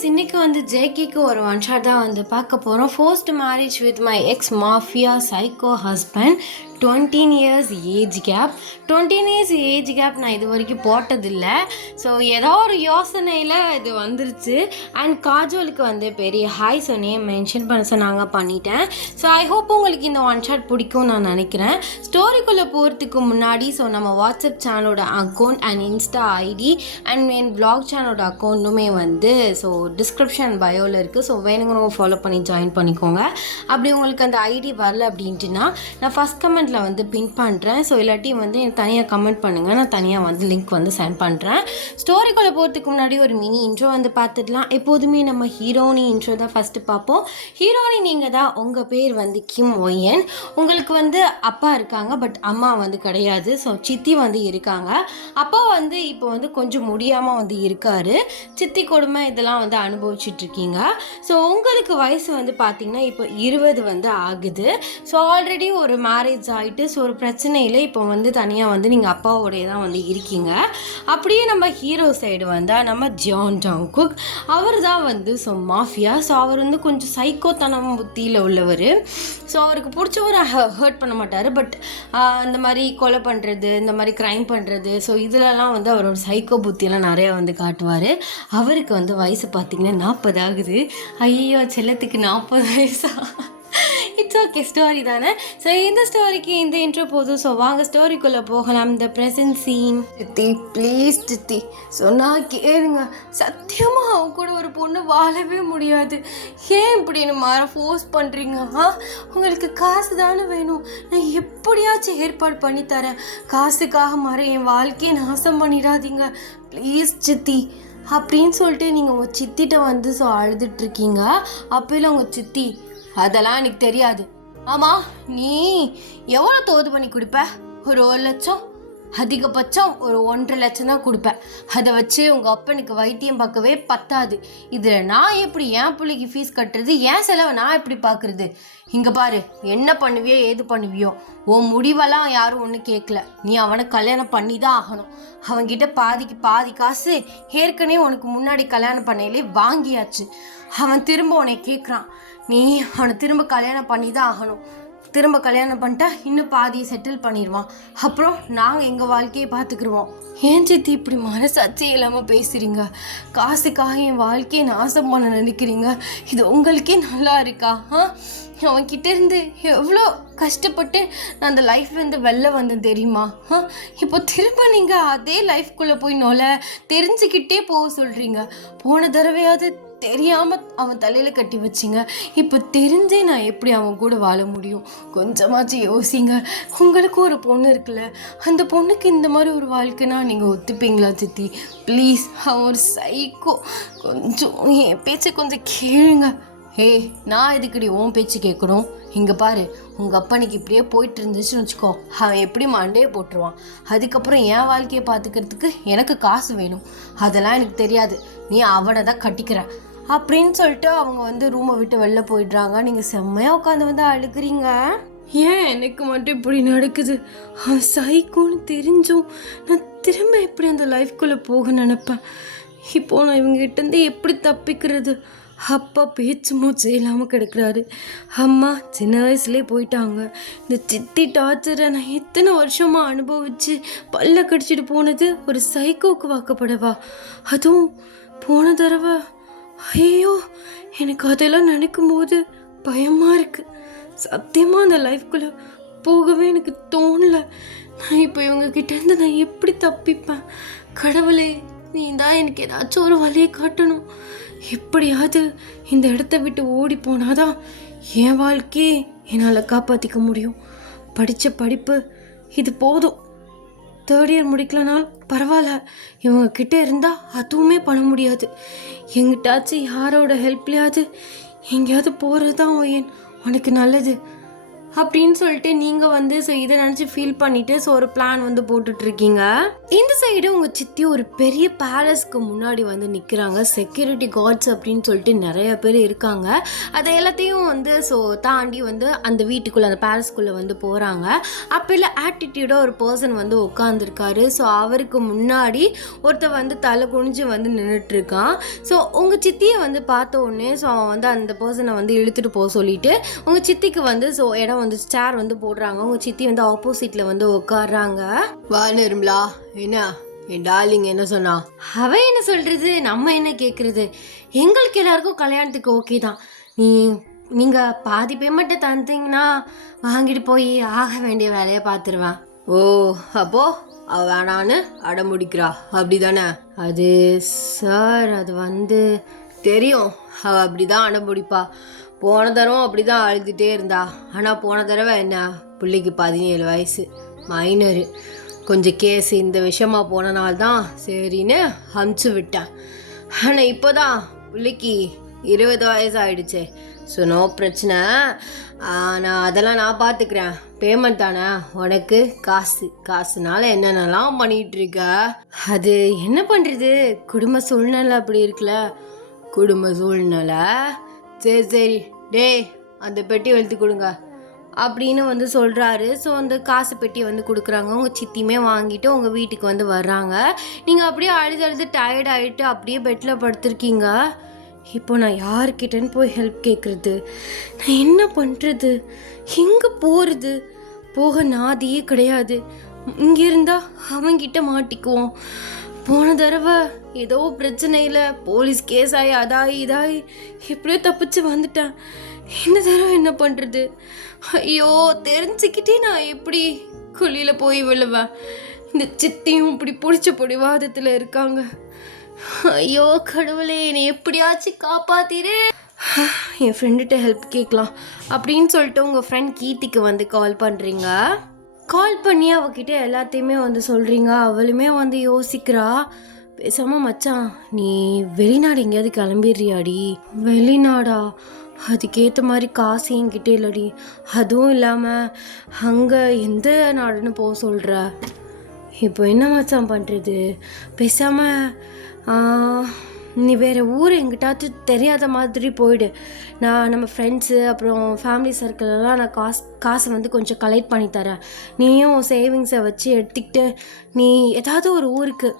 Guys, இன்னைக்கு வந்து ஜேகேக்கு ஒரு ஒன் ஷாட் தான் வந்து பார்க்க போகிறோம். First marriage with my ex mafia psycho husband, 20 years age gap. 20 years age gap நான் இது வரைக்கும் போட்டதில்லை. ஸோ ஏதோ ஒரு யோசனையில் இது வந்துருச்சு. அண்ட் காஜோலுக்கு வந்து பெரிய ஹாய் சொன்னே மென்ஷன் பண்ண சொன்னாங்க, பண்ணிட்டேன். ஸோ ஐ ஹோப் உங்களுக்கு இந்த ஒன் ஷாட் பிடிக்கும் நான் நினைக்கிறேன். ஸ்டோரிக்குள்ளே போகிறதுக்கு முன்னாடி நம்ம வாட்ஸ்அப் சேனலோட account and Insta ID and என் பிளாக் சேனலோட அக்கௌண்ட்டுமே வந்து டிஸ்கிரிப்ஷன் பயோவில் இருக்குது. ஸோ வேணுங்கிறவங்க ஃபாலோ பண்ணி ஜாயின் பண்ணிக்கோங்க. அப்படி உங்களுக்கு அந்த ஐடி வரல அப்படின்ட்டுனா நான் ஃபஸ்ட் கமெண்ட்டில் வந்து பின் பண்ணுறேன். ஸோ இல்லாட்டி வந்து எனக்கு தனியாக கமெண்ட் பண்ணுங்கள், நான் தனியாக வந்து லிங்க் வந்து சென்ட் பண்ணுறேன். ஸ்டோரிக்குள்ளே போகிறதுக்கு முன்னாடி ஒரு மினி இன்ட்ரோ வந்து பார்த்துடலாம். எப்போதுமே நம்ம ஹீரோனி இன்ட்ரோ தான் ஃபஸ்ட்டு பார்ப்போம். ஹீரோனி நீங்கள் தான், உங்கள் பேர் வந்து கிம் ஒய்யன். உங்களுக்கு வந்து அப்பா இருக்காங்க, பட் அம்மா வந்து கிடையாது. ஸோ சித்தி வந்து இருக்காங்க. அப்பா வந்து இப்போ வந்து கொஞ்சம் முடியாமல் வந்து இருக்கார். சித்தி கொடுமை இதெல்லாம் வந்து அனுபவிச்சுட்ருக்கீங்க. ஸோ உங்களுக்கு வயசு வந்து பார்த்திங்கன்னா இப்போ 20 வந்து ஆகுது. ஸோ ஆல்ரெடி ஒரு மேரேஜ் ஆகிட்டு, ஸோ ஒரு பிரச்சனையில் இப்போ வந்து தனியாக வந்து நீங்கள் அப்பாவோடைய தான் வந்து இருக்கீங்க. அப்படியே நம்ம ஹீரோ சைடு வந்தால் நம்ம ஜான் ஜாங்குக், அவர் தான் வந்து மாஃபியா. ஸோ அவர் வந்து கொஞ்சம் சைக்கோத்தனம் புத்தியில் உள்ளவர். ஸோ அவருக்கு பிடிச்சவரை ஹர்ட் பண்ண மாட்டார், பட் இந்த மாதிரி கொலை பண்ணுறது, இந்த மாதிரி க்ரைம் பண்ணுறது, ஸோ இதிலலாம் வந்து அவரோட சைக்கோ புத்தியெல்லாம் நிறையா வந்து காட்டுவார். அவருக்கு வந்து வயசு பார்த்திங்கன்னா 40 ஆகுது. ஐயோ, செல்லத்துக்கு 40 வயசா? இட்ஸ் ஓகே, ஸ்டோரி தானே. ஸோ இந்த ஸ்டோரிக்கு இந்த இன்ட்ரோ போதும். ஸோ வாங்க ஸ்டோரிக்குள்ளே போகலாம். இந்த ப்ரெசன்ட் சீன். சித்தி ப்ளீஸ் சித்தி சொன்னால் கேளுங்க. சத்தியமாக அவன் கூட ஒரு பொண்ணு வாழவே முடியாது. ஏன் இப்படி என்ன மாற ஃபோர்ஸ் பண்ணுறீங்க? உங்களுக்கு காசு தானே வேணும், நான் எப்படியாச்சும் ஏற்பாடு பண்ணி தரேன். காசுக்காக மாற என் வாழ்க்கையை நாசம் பண்ணிடாதீங்க ப்ளீஸ் சித்தி அப்படின்னு சொல்லிட்டு நீங்கள் உங்கள் சித்திட்ட வந்து அழுதுட்ருக்கீங்க. அப்போல உங்கள் சித்தி, அதெல்லாம் எனக்கு தெரியாது. ஆமாம், நீ எவ்வளோ தோது பண்ணி கொடுப்ப? ஒரு 1 லட்சம், அதிகபட்சம் ஒரு 1.5 லட்சம் தான் கொடுப்பேன். அதை வச்சு உங்கள் அப்பனுக்கு வைத்தியம் பார்க்கவே பத்தாது. இதில் நான் எப்படி என் பிள்ளைக்கு ஃபீஸ் கட்டுறது? என் செலவை நான் எப்படி பார்க்குறது? இங்கே பாரு, என்ன பண்ணுவியோ ஏது பண்ணுவியோ, உன் முடிவெல்லாம் யாரும் ஒன்றும் கேட்கல. நீ அவனை கல்யாணம் பண்ணி தான் ஆகணும். அவன்கிட்ட பாதிக்கு பாதி காசு ஏற்கனவே உனக்கு முன்னாடி கல்யாணம் பண்ணையிலே வாங்கியாச்சு. அவன் திரும்ப உன்னை கேட்குறான், நீ அவனை திரும்ப கல்யாணம் பண்ணி தான் ஆகணும். திரும்ப கல்யாணம் பண்ணிட்டா இன்னும் பாதியை செட்டில் பண்ணிடுவான். அப்புறம் நாங்கள் எங்கள் வாழ்க்கையை பார்த்துக்குருவோம். ஏன் சித்தி இப்படி மனசாட்சி இல்லாமல் பேசுகிறீங்க? காசுக்காக என் வாழ்க்கையை நாசம் பண்ண நினைக்கிறீங்க? இது உங்களுக்கே நல்லா இருக்கா? அவன்கிட்ட இருந்து எவ்வளோ கஷ்டப்பட்டு நான் அந்த லைஃப்லேருந்து வெளில வந்தேன் தெரியுமா? இப்போ திரும்ப நீங்கள் அதே லைஃப்குள்ளே போய் தெரிஞ்சுக்கிட்டே போக சொல்கிறீங்க. போன தடவையாவது தெரியாமல் அவன் தலையில் கட்டி வச்சிங்க, இப்போ தெரிஞ்சே நான் எப்படி அவன் கூட வாழ முடியும்? கொஞ்சமாச்சும் யோசிங்க. உங்களுக்கு ஒரு பொண்ணு இருக்குல்ல, அந்த பொண்ணுக்கு இந்த மாதிரி ஒரு வாழ்க்கைனா நீங்கள் ஒத்துப்பீங்களா சித்தி? ப்ளீஸ், அவன் ஒரு சைக்கோ. கொஞ்சம் என் பேச்சை கொஞ்சம் கேளுங்க. நான் எதுக்குடி உன் பேச்சு கேட்கணும்? இங்கே பாரு, உங்கள் அப்பனுக்கு இப்படியே போயிட்டு இருந்துச்சுன்னு வச்சுக்கோ, அவன் எப்படி மண்டையை போட்டுருவான். அதுக்கப்புறம் என் வாழ்க்கையை பார்த்துக்கிறதுக்கு எனக்கு காசு வேணும். அதெல்லாம் எனக்கு தெரியாது, நீ அவனை தான் கட்டிக்கிற அப்படின்னு சொல்லிட்டு அவங்க வந்து ரூமை விட்டு வெளில போயிடுறாங்க. நீங்கள் செம்மையாக உட்காந்து வந்து அழுகுறீங்க. ஏன் எனக்கு மட்டும் இப்படி நடக்குது? அவன் சைக்கோன்னு தெரிஞ்சும் நான் திரும்ப எப்படி அந்த லைஃப்குள்ளே போக நினைப்பேன். இப்போது நான் இவங்ககிட்டேருந்து எப்படி தப்பிக்கிறது? அப்பா பேச்சு மூச்சு இல்லாமல் கிடக்குறாரு. அம்மா சின்ன வயசுலேயே போயிட்டாங்க. இந்த சித்தி டார்ச்சரை நான் எத்தனை வருஷமாக அனுபவித்து பல்ல கடிச்சிட்டு போனது ஒரு சைக்கோவுக்கு வாக்கப்படவா? அதுவும் போன தடவை. ஐயோ, எனக்கு அதெல்லாம் நினைக்கும் போது பயமாக இருக்குது. சத்தியமாக அந்த லைஃப்குள்ளே போகவே எனக்கு தோணலை. நான் இப்போ இவங்ககிட்டேருந்து நான் எப்படி தப்பிப்பேன்? கடவுளே, நீ தான் எனக்கு ஏதாச்சும் ஒரு வழியை காட்டணும். எப்படியாவது இந்த இடத்த விட்டு ஓடி போனாதான் என் வாழ்க்கையே என்னால் காப்பாற்றிக்க முடியும். படித்த படிப்பு இது போதும். 3rd இயர் முடிக்கலனாலும் பரவாயில்ல, இவங்கக்கிட்ட இருந்தால் அதுவுமே பண்ண முடியாது. எங்கிட்டாச்சும் யாரோட ஹெல்ப்லையாவது எங்கேயாவது போகிறது தான் ஒயன் உனக்கு நல்லது. அப்படின்னு சொல்லிட்டு நீங்கள் வந்து ஸோ இதை நினச்சி ஃபீல் பண்ணிவிட்டு ஸோ ஒரு பிளான் வந்து போட்டுட்ருக்கீங்க. இந்த சைடு உங்கள் சித்தி ஒரு பெரிய பேலஸ்க்கு முன்னாடி வந்து நிற்கிறாங்க. செக்யூரிட்டி கார்ட்ஸ் அப்படின்னு சொல்லிட்டு நிறைய பேர் இருக்காங்க. அதை எல்லாத்தையும் வந்து ஸோ தாண்டி வந்து அந்த வீட்டுக்குள்ளே அந்த பேலஸ்க்குள்ளே வந்து போகிறாங்க. அப்போ இல்லை ஆட்டிடியூடாக ஒரு பர்சன் வந்து உட்காந்துருக்காரு. ஸோ அவருக்கு முன்னாடி ஒருத்தர் வந்து தலை குனிஞ்சு வந்து நின்றுட்டுருக்கான். ஸோ உங்கள் சித்தியை வந்து பார்த்த உடனே ஸோ அவன் வந்து அந்த பர்சனை வந்து இழுத்துட்டு போக சொல்லிட்டு உங்கள் சித்திக்கு வந்து ஸோ இடம் வந்து சேர் வந்து போடுறாங்க. உங்கள் சித்தி வந்து ஆப்போசிட்டில் வந்து உட்காடுறாங்க. வா நிர்மலா, என்ன என் டார்லிங் என்ன சொன்னா? அவன் என்ன சொல்கிறது, நம்ம என்ன கேட்குறது, எங்களுக்கு எல்லாருக்கும் கல்யாணத்துக்கு ஓகே தான். நீங்கள் பாதி பேமெண்ட்டை தந்தீங்கன்னா வாங்கிட்டு போய் ஆக வேண்டிய வேலையை பார்த்துருவேன். ஓ, அப்போ அவ வேணான்னு அடம் முடிக்கிறா அப்படி தானே? அது சார், அது வந்து தெரியும், அவள் அப்படி தான் அடம் பிடிப்பா. போன தடவை அப்படி தான் அழுதுகிட்டே இருந்தா. ஆனால் போன தடவை என்ன, பிள்ளைக்கு 17 வயசு, மைனரு, கொஞ்சம் கேஸு இந்த விஷயமா போனனால தான் சரின்னு அமுச்சு விட்டேன். ஆனால் இப்போ தான் பிள்ளைக்கு 20 வயசு ஆகிடுச்சே. ஸோ நோ பிரச்சனை, நான் அதெல்லாம் நான் பார்த்துக்கிறேன். பேமெண்ட் தானே உனக்கு, காசுனால என்னென்னலாம் பண்ணிகிட்ருக்க. அது என்ன பண்ணுறது, குடும்ப சூழ்நிலை அப்படி இருக்குல்ல. குடும்ப சூழ்நிலை, சரி டேய் அந்த பெட்டி வெளுத்து கொடுங்க அப்படின்னு வந்து சொல்கிறாரு. ஸோ அந்த காசு பெட்டியை வந்து கொடுக்குறாங்க. உங்கள் சித்தியுமே வாங்கிட்டு உங்கள் வீட்டுக்கு வந்து வர்றாங்க. நீங்கள் அப்படியே அழுது டயர்ட் ஆகிட்டு அப்படியே பெட்டில் படுத்துருக்கீங்க. இப்போ நான் யார்கிட்டன்னு போய் ஹெல்ப் கேட்குறது, நான் என்ன பண்ணுறது, எங்கே போகிறது, போக நாதியே கிடையாது. இங்கே இருந்தால் அவங்கிட்ட மாட்டிக்குவோம். போன தடவை ஏதோ பிரச்சனையில் போலீஸ் கேஸ் ஆகி அதாகி இதாகி எப்படியோ தப்பிச்சு வந்துட்டேன். இந்த தடவை என்ன பண்ணுறது, ஐயோ தெரிஞ்சுக்கிட்டே நான் எப்படி குழியில் போய் விழுவேன். இந்த சித்தியும் இப்படி பிடிச்ச பிடிவாதத்தில் இருக்காங்க. ஐயோ கடவுளே, என்னை எப்படியாச்சும் காப்பாத்திரு. என் ஃப்ரெண்டுகிட்ட ஹெல்ப் கேட்கலாம் அப்படின்னு சொல்லிட்டு உங்கள் ஃப்ரெண்ட் கீர்த்திக்கு வந்து கால் பண்ணுறீங்க. கால் பண்ணி அவகிட்ட எல்லாத்தையுமே வந்து சொல்கிறீங்க. அவளுமே வந்து யோசிக்கிறா. பேசாமல் மச்சான் நீ வெளிநாடு எங்கேயாவது கிளம்பிடுறியாடி? வெளிநாடா? அதுக்கேற்ற மாதிரி காசு என்கிட்ட இல்லடி. அதுவும் இல்லாமல் அங்கே எந்த நாடுன்னு போக சொல்கிற? இப்போ என்ன மச்சான் பண்ணுறது? பேசாமல் நீ வேறு ஊர் எங்கிட்டாச்சும் தெரியாத மாதிரி போயிடு. நம்ம ஃப்ரெண்ட்ஸு அப்புறம் ஃபேமிலி சர்க்கிளெல்லாம் நான் காசை வந்து கொஞ்சம் கலெக்ட் பண்ணி தரேன். நீயும் சேவிங்ஸை வச்சு எடுத்துக்கிட்டு நீ ஏதாவது ஒரு ஊருக்கு,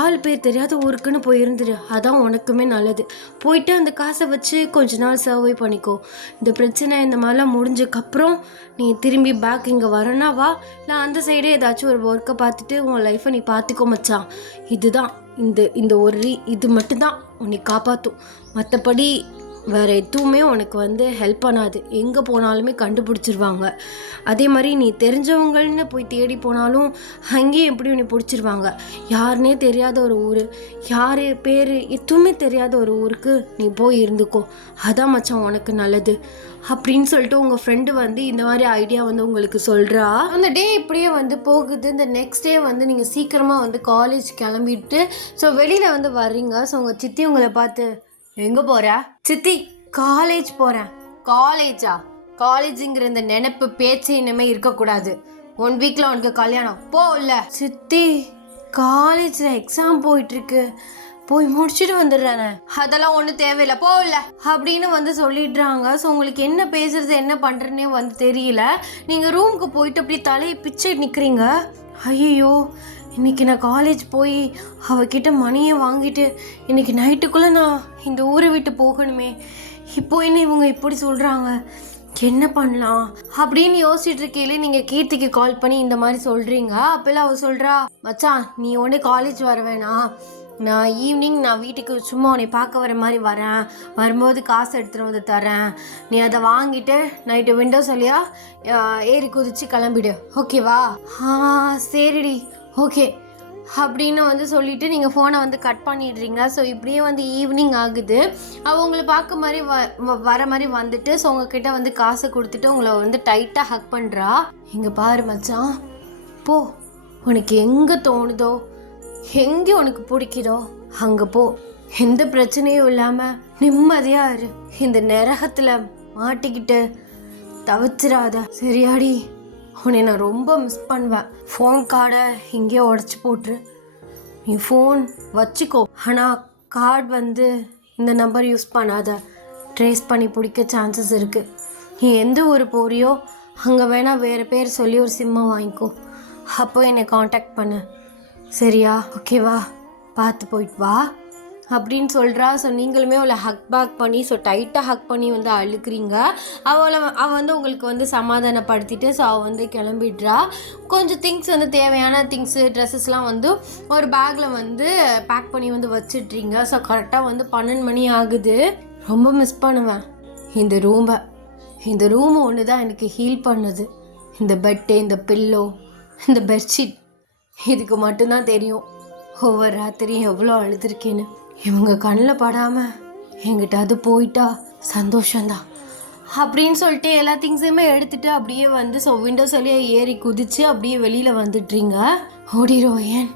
ஆள் பேர் தெரியாத ஊருக்குன்னு போய் இருந்துடு. அதான் உனக்குமே நல்லது. போயிட்டு அந்த காசை வச்சு கொஞ்ச நாள் சர்வை பண்ணிக்கோ. இந்த பிரச்சனை இந்த மாதிரிலாம் முடிஞ்சக்கப்புறம் நீ திரும்பி பேக் இங்கே வரனா வா, இல்லை அந்த சைடே ஏதாச்சும் ஒரு ஒர்க்கை பார்த்துட்டு உன் லைஃப்பை நீ பார்த்துக்கோ மச்சான். இதுதான் இந்த ஒரு இது மட்டும்தான் உன்னை காப்பாற்றும். மற்றபடி வேறு எதுவுமே உனக்கு வந்து ஹெல்ப் பண்ணாது. எங்கே போனாலுமே கண்டுபிடிச்சிருவாங்க. அதே மாதிரி நீ தெரிஞ்சவங்கள்னு போய் தேடி போனாலும் அங்கேயும் எப்படி உன்னை பிடிச்சிருவாங்க. யாருன்னே தெரியாத ஒரு ஊர், யார் பேர் எதுவுமே தெரியாத ஒரு ஊருக்கு நீ போய் இருந்துக்கோ. அதான் மச்சான் உனக்கு நல்லது அப்படின்னு சொல்லிட்டு உங்கள் ஃப்ரெண்டு வந்து இந்த மாதிரி ஐடியா வந்து உங்களுக்கு சொல்கிறா. அந்த டே இப்படியே வந்து போகுது. இந்த நெக்ஸ்ட் டே வந்து நீங்கள் சீக்கிரமாக வந்து காலேஜ் கிளம்பிட்டு ஸோ வெளியில் வந்து வர்றீங்க. ஸோ உங்கள் சித்தி உங்களை பார்த்து எங்கே போகிற? சித்தி காலேஜ் போகிறேன். காலேஜா? காலேஜுங்கிற இந்த நினைப்பு பேச்சு இனிமே இருக்கக்கூடாது. 1 வீக்கில் உனக்கு கல்யாணம், போ. இல்லை சித்தி, காலேஜில் எக்ஸாம் போயிட்டுருக்கு, போய் முடிச்சுட்டு வந்துடுறேனே. அதெல்லாம் ஒன்றும் தேவையில்லை, போ. இல்லை அப்படின்னு வந்து சொல்லிடுறாங்க. ஸோ உங்களுக்கு என்ன பேசுறது என்ன பண்ணுறதுனே வந்து தெரியல. நீங்கள் ரூமுக்கு போயிட்டு அப்படியே தலையை பிச்சு நிற்கிறீங்க. ஐயோ, இன்றைக்கி நான் காலேஜ் போய் அவகிட்ட மணியை வாங்கிட்டு இன்றைக்கி நைட்டுக்குள்ளே நான் இந்த ஊரை விட்டு போகணுமே. இப்போ என்ன இவங்க இப்படி சொல்கிறாங்க, என்ன பண்ணலாம் அப்படின்னு யோசிச்சுட்டு இருக்கையிலே நீங்கள் கீர்த்திக்கு கால் பண்ணி இந்த மாதிரி சொல்கிறீங்க. அப்போல்லாம் அவள் சொல்கிறா, மச்சான் நீ ஒன்று காலேஜ் வர வேணாம், நான் ஈவினிங் நான் வீட்டுக்கு சும்மா உன்னை பார்க்க வர மாதிரி வரேன், வரும்போது காசு எடுத்துகிட்டு வந்து தரேன், நீ அதை வாங்கிட்டு நைட்டு விண்டோ சொல்லியா ஏறி குதிச்சு கிளம்பிடு, ஓகேவா? சரிடி, ஓகே அப்படின்னு வந்து சொல்லிவிட்டு நீங்கள் ஃபோனை வந்து கட் பண்ணிடுறீங்க. ஸோ இப்படியே வந்து ஈவினிங் ஆகுது. அவள் உங்களை பார்க்க மாதிரி வர மாதிரி வந்துட்டு ஸோ உங்ககிட்ட வந்து காசை கொடுத்துட்டு உங்களை வந்து டைட்டாக ஹக் பண்ணுறா. இங்கே பாரு மச்சான், போ, உனக்கு எங்கே தோணுதோ எங்கே உனக்கு பிடிக்குதோ அங்கே போ. எந்த பிரச்சனையும் இல்லாமல் நிம்மதியாக இரு. இந்த நரகத்தில் மாட்டிக்கிட்டு தவிச்சிடாத சரியாடி? உன்னை நான் ரொம்ப மிஸ் பண்ணுவேன். ஃபோன் கார்டை இங்கேயே உடச்சி போட்டுரு. நீ ஃபோன் வச்சுக்கோ, ஆனால் கார்டு வந்து இந்த நம்பர் யூஸ் பண்ணாத. ட்ரேஸ் பண்ணி பிடிக்க சான்சஸ் இருக்குது. நீ எந்த ஊர் போறியோ அங்கே வேணால் வேறு பேர் சொல்லி ஒரு சிம்மை வாங்கிக்கோ. அப்போ என்னை காண்டாக்ட் பண்ணு சரியா? ஓகேவா? பார்த்து போயிட்டு வா அப்படின்னு சொல்கிறா. ஸோ நீங்களுமே அவளை ஹக் பேக் பண்ணி டைட்டாக ஹக் பண்ணி வந்து அழுக்கிறீங்க. அவள் வந்து உங்களுக்கு வந்து சமாதானப்படுத்திட்டு ஸோ அவள் வந்து கிளம்பிடுறா. கொஞ்சம் திங்ஸ் வந்து தேவையான திங்ஸு ட்ரெஸ்ஸஸ்லாம் வந்து ஒரு பேக்கில் வந்து பேக் பண்ணி வந்து வச்சிட்றீங்க. ஸோ கரெக்டாக வந்து 12 மணி ஆகுது. ரொம்ப மிஸ் பண்ணுவேன் இந்த ரூம் ஒன்று தான் எனக்கு ஹீல் பண்ணுது. இந்த பெட்டு, இந்த பில்லோ, இந்த பெட்ஷீட், இதுக்கு மட்டும்தான் தெரியும் ஒவ்வொரு ராத்திரியும் எவ்வளோ அழுதுருக்கேன்னு. இவங்க கண்ணில் படாமல் என்கிட்ட அது போயிட்டா சந்தோஷந்தான் அப்படின்னு சொல்லிட்டு எல்லா திங்ஸையுமே எடுத்துகிட்டு அப்படியே வந்து விண்டோஸ் வழியே ஏறி குதித்து அப்படியே வெளியில் வந்துடுறீங்க. ஓடிடும் ஏன்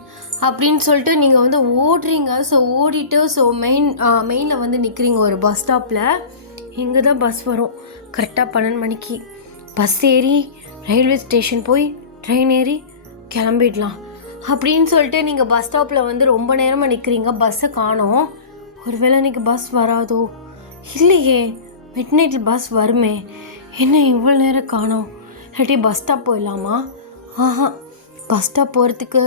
அப்படின்னு சொல்லிட்டு நீங்கள் வந்து ஓடுறீங்க. ஓடிட்டு மெயினில் வந்து நிற்கிறீங்க ஒரு பஸ் ஸ்டாப்பில். இங்கே தான் பஸ் வரும் கரெக்டாக 12 மணிக்கு. பஸ் ஏறி ரயில்வே ஸ்டேஷன் போய் ட்ரெயின் ஏறி கிளம்பிடலாம் அப்படின்னு சொல்லிட்டு நீங்கள் பஸ் ஸ்டாப்பில் வந்து ரொம்ப நேரமாக நிற்கிறீங்க. பஸ்ஸை காணோம். ஒருவேளை இன்றைக்கி பஸ் வராதோ? இல்லையே, மிட் நைட்டில் பஸ் வருமே, என்ன இவ்வளோ நேரம் காணோம்? இல்லாட்டி பஸ் ஸ்டாப் போயிடலாமா? பஸ் ஸ்டாப் போகிறதுக்கு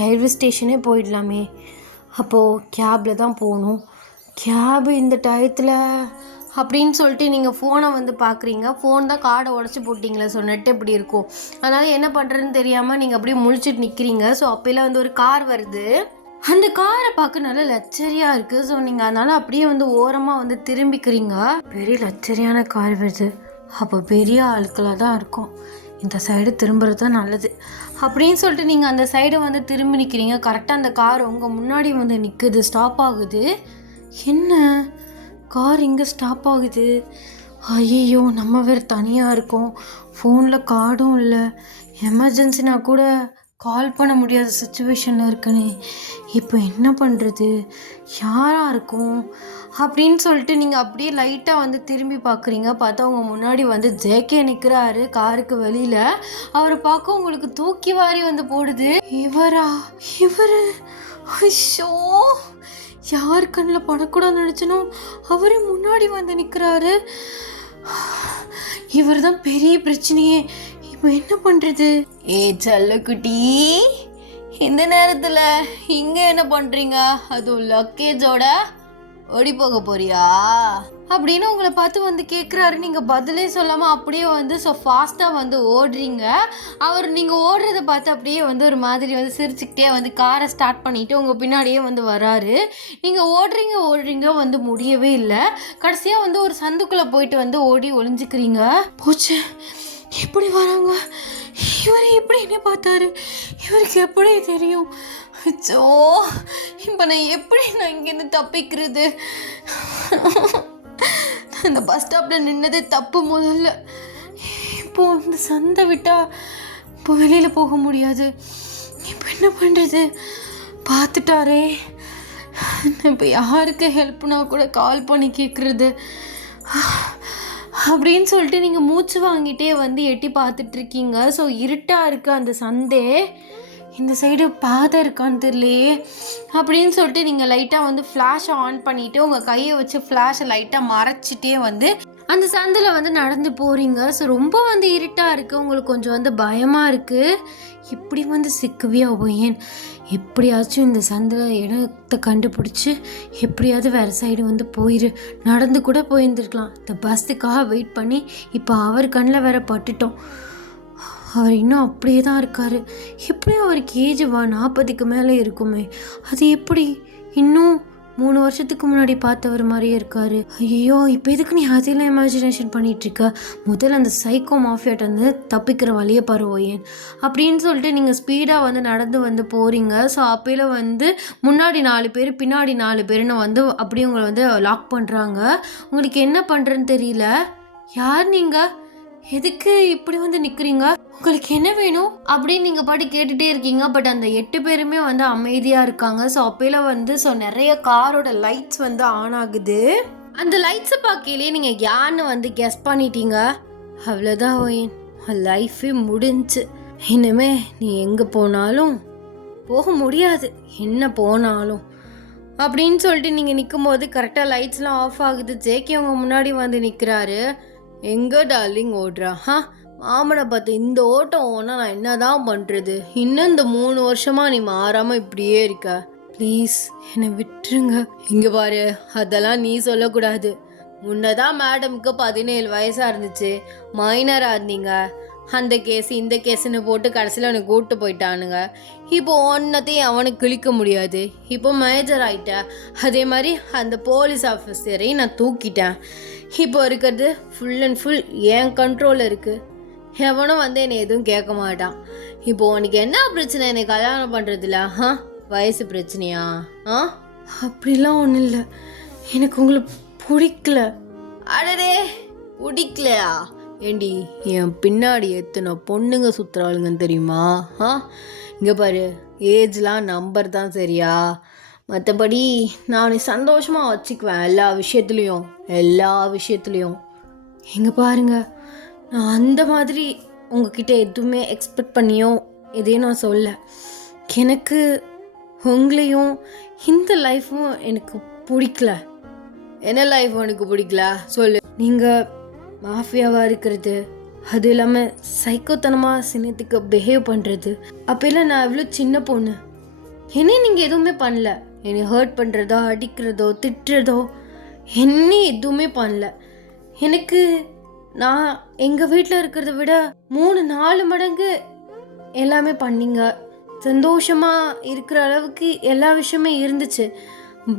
ரயில்வே ஸ்டேஷனே போயிடலாமே. அப்போது கேபில் தான் போகணும். கேபு இந்த டயத்தில் அப்படின்னு சொல்லிட்டு நீங்கள் ஃபோனை வந்து பார்க்குறீங்க. ஃபோன் தான் கார்டை உடச்சி போட்டிங்களே, நெட் எப்படி இருக்கும், அதனால் என்ன பண்ணுறதுன்னு தெரியாமல் நீங்கள் அப்படியே முழிச்சிட்டு நிற்கிறீங்க. அப்போலாம் வந்து ஒரு கார் வருது. அந்த காரை பார்க்க நல்லா லக்ஸரியாக இருக்குது. நீங்கள் அதனால் அப்படியே வந்து ஓரமாக வந்து திரும்பிக்கிறீங்க. பெரிய லக்ஸரியான கார் வருது. அப்போ பெரிய ஆட்களாக தான் இருக்கும். இந்த சைடு திரும்புறது தான் நல்லது அப்படின்னு சொல்லிட்டு நீங்கள் அந்த சைடு வந்து திரும்பி நிற்கிறீங்க. கரெக்டாக அந்த கார் உங்கள் முன்னாடி வந்து நிற்குது, ஸ்டாப் ஆகுது. என்ன கார் இங்கே ஸ்டாப் ஆகுது? ஐயோ, நம்ம வேறு தனியாக இருக்கோம், ஃபோனில் கார்டும் இல்லை, எமர்ஜென்சினா கூட கால் பண்ண முடியாத சுச்சுவேஷனில் இருக்குன்னு. இப்போ என்ன பண்ணுறது? யாராக இருக்கும் அப்படின்னு சொல்லிட்டு நீங்கள் அப்படியே லைட்டாக வந்து திரும்பி பார்க்குறீங்க. பார்த்தா உங்கள் முன்னாடி வந்து ஜேகே நிற்கிறாரு காருக்கு வெளியில். அவரை பார்க்க உங்களுக்கு தூக்கி வாரி வந்து போடுது. இவர் ஐயோ, யார் கண்ணில் படக்கூடாதுன்னு நினச்சனோ அவரே முன்னாடி வந்து நிற்கிறாரு. இவர் தான் பெரிய பிரச்சனையே. இப்போ என்ன பண்ணுறது? செல்லக்குட்டி, இந்த நேரத்தில் இங்கே என்ன பண்ணுறீங்க? அதுவும் லக்கேஜோட ஓடி போக போறியா அப்படின்னு உங்களை பார்த்து வந்து கேட்குறாரு. நீங்கள் பதிலே சொல்லாமல் அப்படியே வந்து ஃபாஸ்ட்டாக வந்து ஓடுறீங்க. அவர் நீங்கள் ஓடுறத பார்த்து அப்படியே வந்து ஒரு மாதிரி வந்து சிரிச்சுக்கிட்டே வந்து காரை ஸ்டார்ட் பண்ணிவிட்டு உங்கள் பின்னாடியே வந்து வராரு. நீங்கள் ஓடுறீங்க வந்து முடியவே இல்லை. கடைசியாக வந்து ஒரு சந்துக்குள்ளே போயிட்டு வந்து ஓடி ஒளிஞ்சிக்கிறீங்க. போச்சு, எப்படி வராங்க? இவர் எப்படி என்ன பார்த்தாரு? இவருக்கு எப்படி தெரியும்? அச்சோ, இப்போ நான் இங்கேருந்து தப்பிக்கிறது? அந்த பஸ் ஸ்டாப்பில் நின்னதே தப்பு முதல்ல. இப்போது இந்த சந்தை விட்டால் இப்போ வெளியில் போக முடியாது. இப்போ என்ன பண்ணுறது? பார்த்துட்டாரே, இப்போ யாருக்கு ஹெல்ப்னா கூட கால் பண்ணி கேட்குறது அப்படின்னு சொல்லிட்டு நீங்கள் மூச்சு வாங்கிட்டே வந்து எட்டி பார்த்துட்ருக்கீங்க. இருட்டாக இருக்குது அந்த சந்தே. இந்த சைடு பாதை இருக்கான்னு தெரியலையே அப்படின்னு சொல்லிட்டு நீங்கள் லைட்டாக வந்து ஃப்ளாஷை ஆன் பண்ணிவிட்டு உங்கள் கையை வச்சு ஃப்ளாஷை லைட்டாக மறைச்சிட்டே வந்து அந்த சந்தில் வந்து நடந்து போகிறீங்க. ரொம்ப வந்து இருட்டாக இருக்குது. உங்களுக்கு கொஞ்சம் வந்து பயமாக இருக்குது. இப்படி வந்து சிக்குவியா ஏன்? எப்படியாச்சும் இந்த சந்தில் இடத்தை கண்டுபிடிச்சி எப்படியாவது வேறு சைடு வந்து நடந்து கூட போயிருந்துருக்கலாம். இந்த பஸ்ஸுக்காக வெயிட் பண்ணி இப்போ அவர் கண்ணில் வேற பட்டுட்டோம். அவர் இன்னும் அப்படியே தான் இருக்கார். எப்படியும் அவருக்கு ஏஜ் 40க்கு மேலே இருக்குமே. அது எப்படி இன்னும் 3 வருஷத்துக்கு முன்னாடி பார்த்தவர் மாதிரியே இருக்கார். ஐயோ, இப்போ எதுக்கு நீ அதெல்லாம் இமேஜினேஷன் பண்ணிகிட்ருக்க? முதல்ல அந்த சைக்கோ மாஃபியாட்ட வந்து தப்பிக்கிற வழியை பரவோயேன் அப்படின்னு சொல்லிட்டு நீங்கள் ஸ்பீடாக வந்து நடந்து வந்து போகிறீங்க. அப்போல வந்து முன்னாடி 4 பேர் பின்னாடி 4 பேருன்னு வந்து அப்படியே உங்களை வந்து லாக் பண்ணுறாங்க. உங்களுக்கு என்ன பண்ணுறதுன்னு தெரியல. யார் நீங்கள்? எதுக்கு இப்படி வந்து நிற்கிறீங்க? உங்களுக்கு என்ன வேணும் அப்படின்னு நீங்கள் பாட்டு கேட்டுகிட்டே இருக்கீங்க. பட் அந்த 8 பேருமே வந்து அமைதியாக இருக்காங்க. அப்போல வந்து நிறைய காரோட லைட்ஸ் வந்து ஆன் ஆகுது. அந்த லைட்ஸை பார்க்கலையே நீங்கள் யாருன்னு வந்து கெஸ் பண்ணிட்டீங்க. அவ்வளோதான் ஓயன், லைஃபே முடிஞ்சு. இனிமே நீ எங்கே போனாலும் போக முடியாது, என்ன போனாலும் அப்படின்னு சொல்லிட்டு நீங்கள் நிற்கும் போது கரெக்டாக லைட்ஸ்லாம் ஆஃப் ஆகுது. ஜேகே அவங்க முன்னாடி வந்து நிற்கிறாரு. எங்கே டார்லிங் ஓடுறா? மாமனை பார்த்து இந்த ஓட்டம் ஓனா நான் என்ன தான் பண்ணுறது? இன்னும் இந்த 3 வருஷமாக நீ மாறாமல் இப்படியே இருக்க. ப்ளீஸ் என்னை விட்டுருங்க. இங்கே பாரு, அதெல்லாம் நீ சொல்லக்கூடாது. முன்னதான் மேடமுக்கு 17 வயசாக இருந்துச்சு, மைனராக இருந்தீங்க. அந்த கேஸ் இந்த கேஸுன்னு போட்டு கடைசியில் அவனுக்கு கூப்பிட்டு போயிட்டானுங்க. இப்போ ஒன்றத்தையும் அவனுக்கு கிழிக்க முடியாது. இப்போ மேஜர் ஆகிட்ட. அதே மாதிரி அந்த போலீஸ் ஆஃபீஸரையும் நான் தூக்கிட்டேன். இப்போ இருக்கிறது ஃபுல் அண்ட் ஃபுல் என் கண்ட்ரோலில் இருக்குது. எவனும் வந்து என்னை எதுவும் கேட்க மாட்டான். இப்போ உனக்கு என்ன பிரச்சனை என்னை கல்யாணம் பண்ணுறதுல? வயசு பிரச்சனையா? அப்படிலாம் ஒன்றும் இல்லை, எனக்கு உங்களை பிடிக்கல. அடடே, பிடிக்கலையா? ஏண்டி, என் பின்னாடி எத்தனை பொண்ணுங்க சுற்றுறாளுங்கன்னு தெரியுமா? இங்கே பாரு, ஏஜ்லாம் நம்பர் தான் சரியா? மற்றபடி நான் உன்னை சந்தோஷமாக வச்சுக்குவேன் எல்லா விஷயத்துலேயும். இங்கே பாருங்க, நான் அந்த மாதிரி உங்ககிட்ட எதுவுமே எக்ஸ்பெக்ட் பண்ணியோ எதையும் நான் சொல்ல. எனக்கு உங்களையும் இந்த லைஃப்பும் எனக்கு பிடிக்கல. என்ன லைஃப் உனக்கு பிடிக்கல சொல்லு. நீங்கள் மாஃபியாவாக இருக்கிறது, அது இல்லாமல் சைக்கோத்தனமாக சின்னத்துக்கு பிஹேவ் பண்ணுறது. அப்போல்லாம் நான் எவ்வளோ சின்ன பொண்ணு, என்னையும் நீங்கள் எதுவுமே பண்ணல. என்னை ஹர்ட் பண்ணுறதோ அடிக்கிறதோ திட்டுறதோ என்ன எதுவுமே பண்ணல. எனக்கு நான் எங்கள் வீட்டில் இருக்கிறத விட 3-4 மடங்கு எல்லாமே பண்ணிங்க. சந்தோஷமாக இருக்கிற அளவுக்கு எல்லா விஷயமே இருந்துச்சு.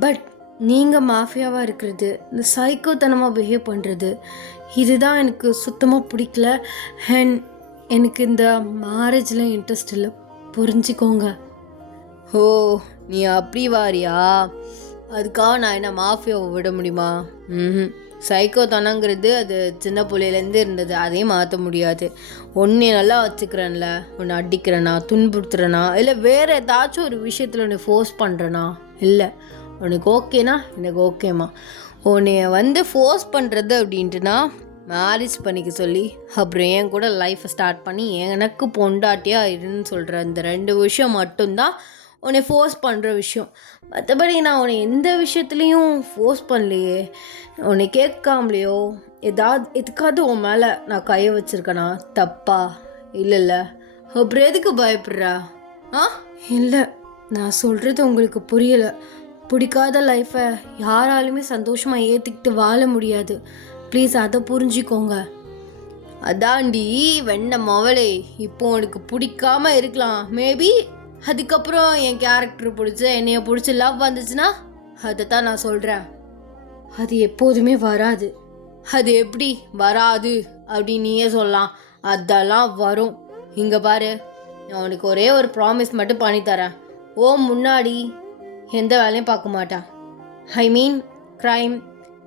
பட் நீங்கள் மாஃபியாவாக இருக்கிறது, இந்த சைக்கோத்தனமாக பிஹேவ் பண்ணுறது, இதுதான் எனக்கு சுத்தமாக பிடிக்கல. அண்ட் எனக்கு இந்த மேரேஜில் இன்ட்ரெஸ்ட் இல்லை, புரிஞ்சுக்கோங்க. ஓ, நீ அப்படி வாரியா? அதுக்காக நான் என்ன மாஃபியாவை விட முடியுமா? சைக்கோத்தனங்கிறது அது சின்ன பிள்ளையிலேருந்து இருந்தது, அதையும் மாற்ற முடியாது. ஒன்றே நல்லா வச்சுக்கிறேன்ல, ஒன்று அடிக்கிறேனா, துன்புறுத்துறேனா, இல்லை வேறு ஏதாச்சும் ஒரு விஷயத்தில் ஒன்று ஃபோர்ஸ் பண்ணுறேனா? இல்லை, உனக்கு ஓகேனா எனக்கு ஓகேம்மா. உன்னைய வந்து ஃபோர்ஸ் பண்ணுறது அப்படின்ட்டுனா மேரேஜ் பண்ணிக்க சொல்லி அப்புறம் என் கூட லைஃப்பை ஸ்டார்ட் பண்ணி எனக்கு பொண்டாட்டியாக இருன்னு சொல்கிற இந்த 2 விஷயம் மட்டும்தான் உன்னை ஃபோர்ஸ் பண்ணுற விஷயம். மற்றபடி நான் உன்னை எந்த விஷயத்துலேயும் ஃபோர்ஸ் பண்ணலையே, உன்னை கேட்காமலையோ எதுக்காவது உன் மேலே நான் கையை வச்சுருக்கேனா? தப்பா? இல்லைல்ல, அப்புறம் எதுக்கு பயப்படுறா? இல்லை, நான் சொல்கிறது உங்களுக்கு புரியலை. பிடிக்காத லைஃப்பை யாராலுமே சந்தோஷமாக ஏற்றுக்கிட்டு வாழ முடியாது. ப்ளீஸ் அதை புரிஞ்சுக்கோங்க. அதாண்டி வெண்ண மவளே, இப்போ உனக்கு பிடிக்காம இருக்கலாம், மேபி அதுக்கப்புறம் என் கேரக்டர் பிடிச்ச என்னைய பிடிச்ச லவ் வந்துச்சுன்னா அதை தான் நான் சொல்கிறேன். அது எப்போதுமே வராது. அது எப்படி வராது அப்படின்னு நீயே சொல்லலாம்? அதெல்லாம் வரும். இங்கே பாரு, நான் உனக்கு ஒரே ஒரு ப்ராமிஸ் மட்டும் பண்ணித்தரேன். முன்னாடி எந்த வேலையும் பார்க்க மாட்டான். ஐ மீன் க்ரைம்,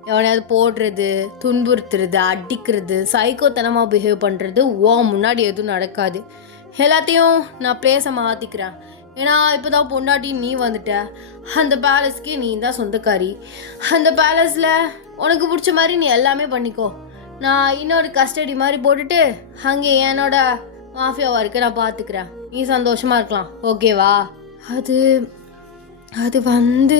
எவனையாவது போடுறது, துன்புறுத்துறது, அடிக்கிறது, சைக்கோத்தனமாக பிஹேவ் பண்ணுறது முன்னாடி எதுவும் நடக்காது. எல்லாத்தையும் நான் பிளேஸை மாற்றிக்கிறேன். ஏன்னா இப்போ தான் பொண்டாட்டி நீ வந்துட்ட, அந்த பேலஸ்க்கே நீ தான் சொந்தக்காரி. அந்த பேலஸில் உனக்கு பிடிச்ச மாதிரி நீ எல்லாமே பண்ணிக்கோ. நான் இன்னொரு கஸ்டடி மாதிரி போட்டுட்டு அங்கே என்னோட மாஃபியாவாக இருக்க நான் பார்த்துக்கிறேன். நீ சந்தோஷமாக இருக்கலாம், ஓகேவா? அது வந்து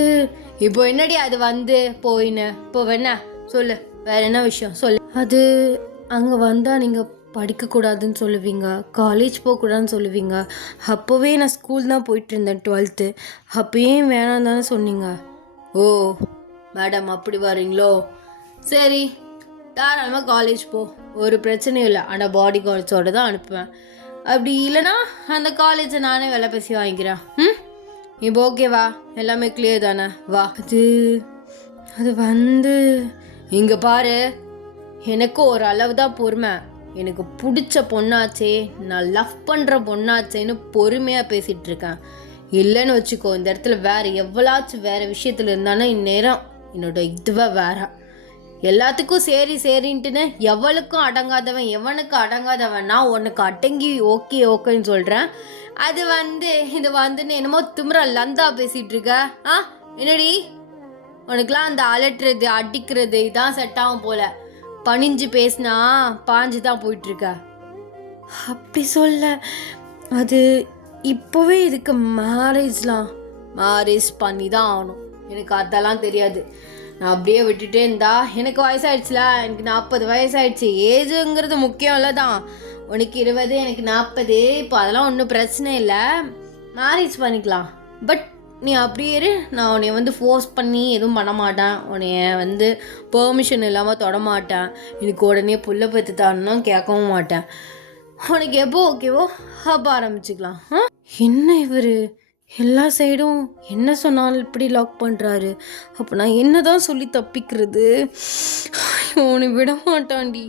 இப்போ என்னடி அது வந்து போயின்னு இப்போ என்ன சொல்லு, வேற என்ன விஷயம் சொல்லு. அது அங்கே வந்தால் நீங்கள் படிக்கக்கூடாதுன்னு சொல்லுவீங்க, காலேஜ் போகக்கூடாதுன்னு சொல்லுவீங்க. அப்போவே நான் ஸ்கூல் தான் போயிட்டு இருந்தேன் 12th. அப்போயும் வேணாம் தானே சொன்னீங்க. ஓ மேடம், அப்படி வரீங்களோ? சரி, தாராளமாக காலேஜ் போ, ஒரு பிரச்சனையும் இல்லை. ஆனால் பாடி கார்ட்ஸோடு தான் அனுப்புவேன். அப்படி இல்லைனா அந்த காலேஜை நானே விலை பேசி வாங்கிக்கிறேன். இப்போ ஓகேவா? எல்லாமே கிளியர் தானே? வா. அது வந்து இங்கே பாரு, எனக்கு ஒரு அளவு தான் பொறுமை. எனக்கு பிடிச்ச பொண்ணாச்சே, நான் லவ் பண்ணுற பொண்ணாச்சேன்னு பொறுமையாக பேசிகிட்டு இருக்கேன். இல்லைன்னு வச்சுக்கோ, இந்த இடத்துல வேறு எவ்வளாச்சும் வேறு விஷயத்தில் இருந்தானே இந்நேரம் என்னோட இதுவாக வேற. எல்லாத்துக்கும் சரின்ட்டுன்னு எவளுக்கும் அடங்காதவன் எவனுக்கு அடங்காதவன் நான் உனக்கு அடங்கி ஓகேன்னு சொல்கிறேன். அது வந்து இது வந்துன்னு என்னமோ திமிர லந்தா பேசிகிட்டு இருக்க. என்னடி உனக்குலாம் அந்த அலட்டுறது அடிக்கிறது இதான் செட் ஆகும் போல. பணிஞ்சு பேசினா பாஞ்சு தான் போயிட்டுருக்க. அப்படி சொல்ல, அது இப்போவே இதுக்கு மேரேஜ் பண்ணி தான் ஆகணும். எனக்கு அதெல்லாம் தெரியாது. நான் அப்படியே விட்டுட்டே இருந்தா, எனக்கு வயசாயிடுச்சுல, எனக்கு 40 வயசாயிடுச்சு. ஏஜுங்கிறது முக்கியம் இல்லை தான். உனக்கு 20, எனக்கு 40. இப்போ அதெல்லாம் ஒன்றும் பிரச்சனை இல்லை, மேரேஜ் பண்ணிக்கலாம். பட் நீ அப்படியே இரு, நான் உன்னை ஃபோர்ஸ் பண்ணி எதுவும் பண்ண மாட்டேன். உன்னைய பெர்மிஷன் இல்லாமல் தொடமாட்டேன். எனக்கு உடனே புள்ள பெற்று தான்னா கேட்கவும் மாட்டேன். உனக்கு எப்போ ஓகேவோ அப்போ ஆரம்பிச்சுக்கலாம். என்ன இவர் எல்லா சைடும் என்ன சொன்னாலும் இப்படி லாக் பண்ணுறாரு. அப்போ நான் என்ன தான் சொல்லி தப்பிக்கிறது? உன்னை விட மாட்டான்டி,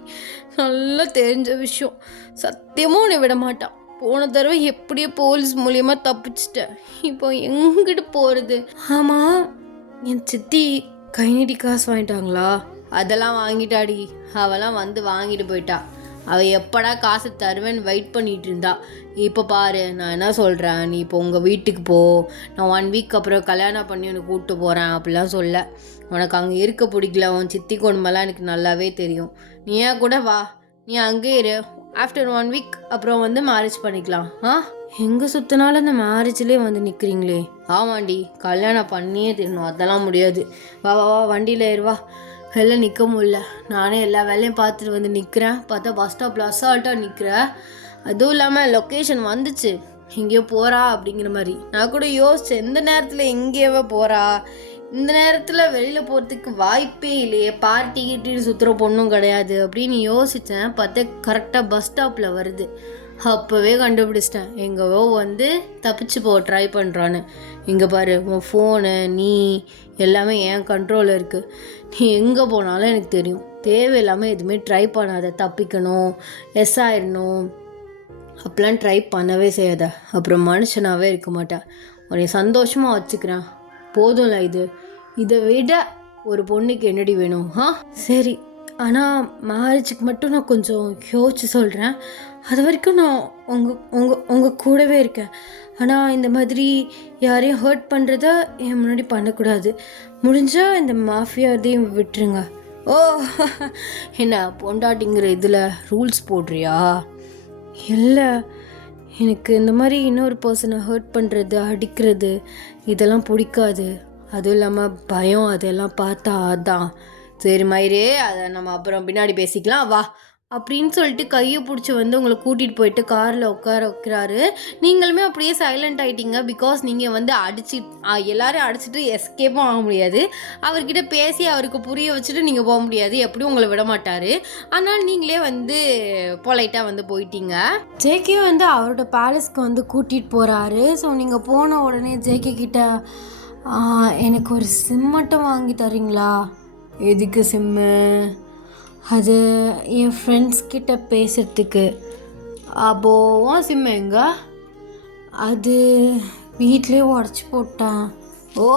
நல்லா தெரிஞ்ச விஷயம். சத்தியமாக உன்னை விட மாட்டான். போன தடவை எப்படியோ போலீஸ் மூலியமாக தப்பிச்சிட்டேன். இப்போ எங்கிட்டு போகிறது? ஆமாம், என் சித்தி கை நீட்டி காசு வாங்கிட்டாங்களா? அதெல்லாம் வாங்கிட்டாடி. அவெல்லாம் வாங்கிட்டு போயிட்டா. அவள் எப்படா காசு தருவேன்னு வெயிட் பண்ணிகிட்டு இருந்தா. இப்போ பாரு, நான் என்ன சொல்கிறேன், நீ இப்போ உங்கள் வீட்டுக்கு போ. நான் 1 வீக் அப்புறம் கல்யாணம் பண்ணி உனக்கு கூப்பிட்டு போகிறேன் அப்படிலாம் சொல்ல. உனக்கு அங்கே இருக்க பிடிக்கல, உன் சித்தி கொடுமைலாம் எனக்கு நல்லாவே தெரியும். நீ ஏன் கூட வா, நீ அங்கே இரு. ஆஃப்டர் 1 வீக் அப்புறம் மேரேஜ் பண்ணிக்கலாம். எங்கே சுற்றினாலும் அந்த மேரேஜ்லேயே நிற்கிறீங்களே. ஆமாண்டி, கல்யாணம் பண்ணியே தரணும். அதெல்லாம் முடியாது. வா வா வா, வண்டியில் ஏறுவா. வெளில நிற்க முடியல. நானே எல்லா வேலையும் பார்த்துட்டு நிற்கிறேன். பார்த்தா பஸ் ஸ்டாப்பில் அசால்ட்டாக நிற்கிறேன். அதுவும் இல்லாமல் லொக்கேஷன் வந்துச்சு, எங்கேயோ போகிறா அப்படிங்கிற மாதிரி. நான் கூட யோசித்தேன், எந்த நேரத்தில் எங்கேயோ போகிறா, இந்த நேரத்தில் வெளியில் போகிறதுக்கு வாய்ப்பே இல்லையே, பார்ட்டி கிட்டின்னு சுற்றுற பொண்ணும் கிடையாது அப்படின்னு யோசித்தேன். பார்த்தா கரெக்டாக பஸ் ஸ்டாப்பில் வருது. அப்போவே கண்டுபிடிச்சிட்டேன், எங்கேவோ தப்பிச்சு போ ட்ரை பண்ணுறான்னு. இங்கே பாரு, உன் ஃபோனு நீ எல்லாமே என் கண்ட்ரோலில் இருக்குது. நீ எங்கே போனாலும் எனக்கு தெரியும். தேவையில்லாமல் எதுவுமே ட்ரை பண்ணாத. தப்பிக்கணும், எஸ் ஆயிடணும் அப்படிலாம் ட்ரை பண்ணவே செய்யாத. அப்புறம் மனுஷனாகவே இருக்க மாட்டேன். உன்னை சந்தோஷமாக வச்சுக்கிறேன், போதும்ல. இதை விட ஒரு பொண்ணுக்கு என்னடி வேணும்? சரி, ஆனால் மேரேஜுக்கு மட்டும் நான் கொஞ்சம் யோசிச்சு சொல்கிறேன். அது வரைக்கும் நான் உங்கள் கூடவே இருக்கேன். ஆனால் இந்த மாதிரி யாரையும் ஹர்ட் பண்ணுறத என் முன்னாடி பண்ணக்கூடாது. முடிஞ்சால் இந்த மாஃபியாதையும் விட்டுருங்க. ஓ, என்ன பொண்டாட்டிங்கிற இதில் ரூல்ஸ் போடுறியா? இல்லை, எனக்கு இந்த மாதிரி இன்னொரு பர்சனை ஹர்ட் பண்ணுறது, அடிக்கிறது இதெல்லாம் பிடிக்காது. அதுவும் இல்லாமல் பயம், அதெல்லாம் பார்த்தா அதான். சரி மயிரே, அதை நம்ம அப்புறம் பின்னாடி பேசிக்கலாம் வா அப்படின்னு சொல்லிட்டு கையை பிடிச்சி உங்களை கூட்டிகிட்டு போயிட்டு காரில் உட்கார வைக்கிறாரு. நீங்களுமே அப்படியே சைலண்ட் ஆகிட்டீங்க. பிகாஸ் நீங்கள் எல்லாரும் அடிச்சுட்டு எஸ்கேப்பும் ஆக முடியாது. அவர்கிட்ட பேசி அவருக்கு புரிய வச்சுட்டு நீங்கள் போக முடியாது, எப்படியும் உங்களை விட மாட்டார். அதனால் நீங்களே பொலைட்டாக போயிட்டீங்க. ஜேகே அவரோட பேலஸ்க்கு கூட்டிகிட்டு போகிறாரு. ஸோ நீங்கள் போன உடனே ஜேகே கிட்ட எனக்கு ஒரு சிம் மட்டும் வாங்கி தரீங்களா? எதுக்கு சிம்மு? அது என் ஃப்ரெண்ட்ஸ் கிட்ட பேசுறதுக்கு. அப்போவும் சிம் எங்க? அது வீட்லேயே உடச்சி போட்டான். ஓ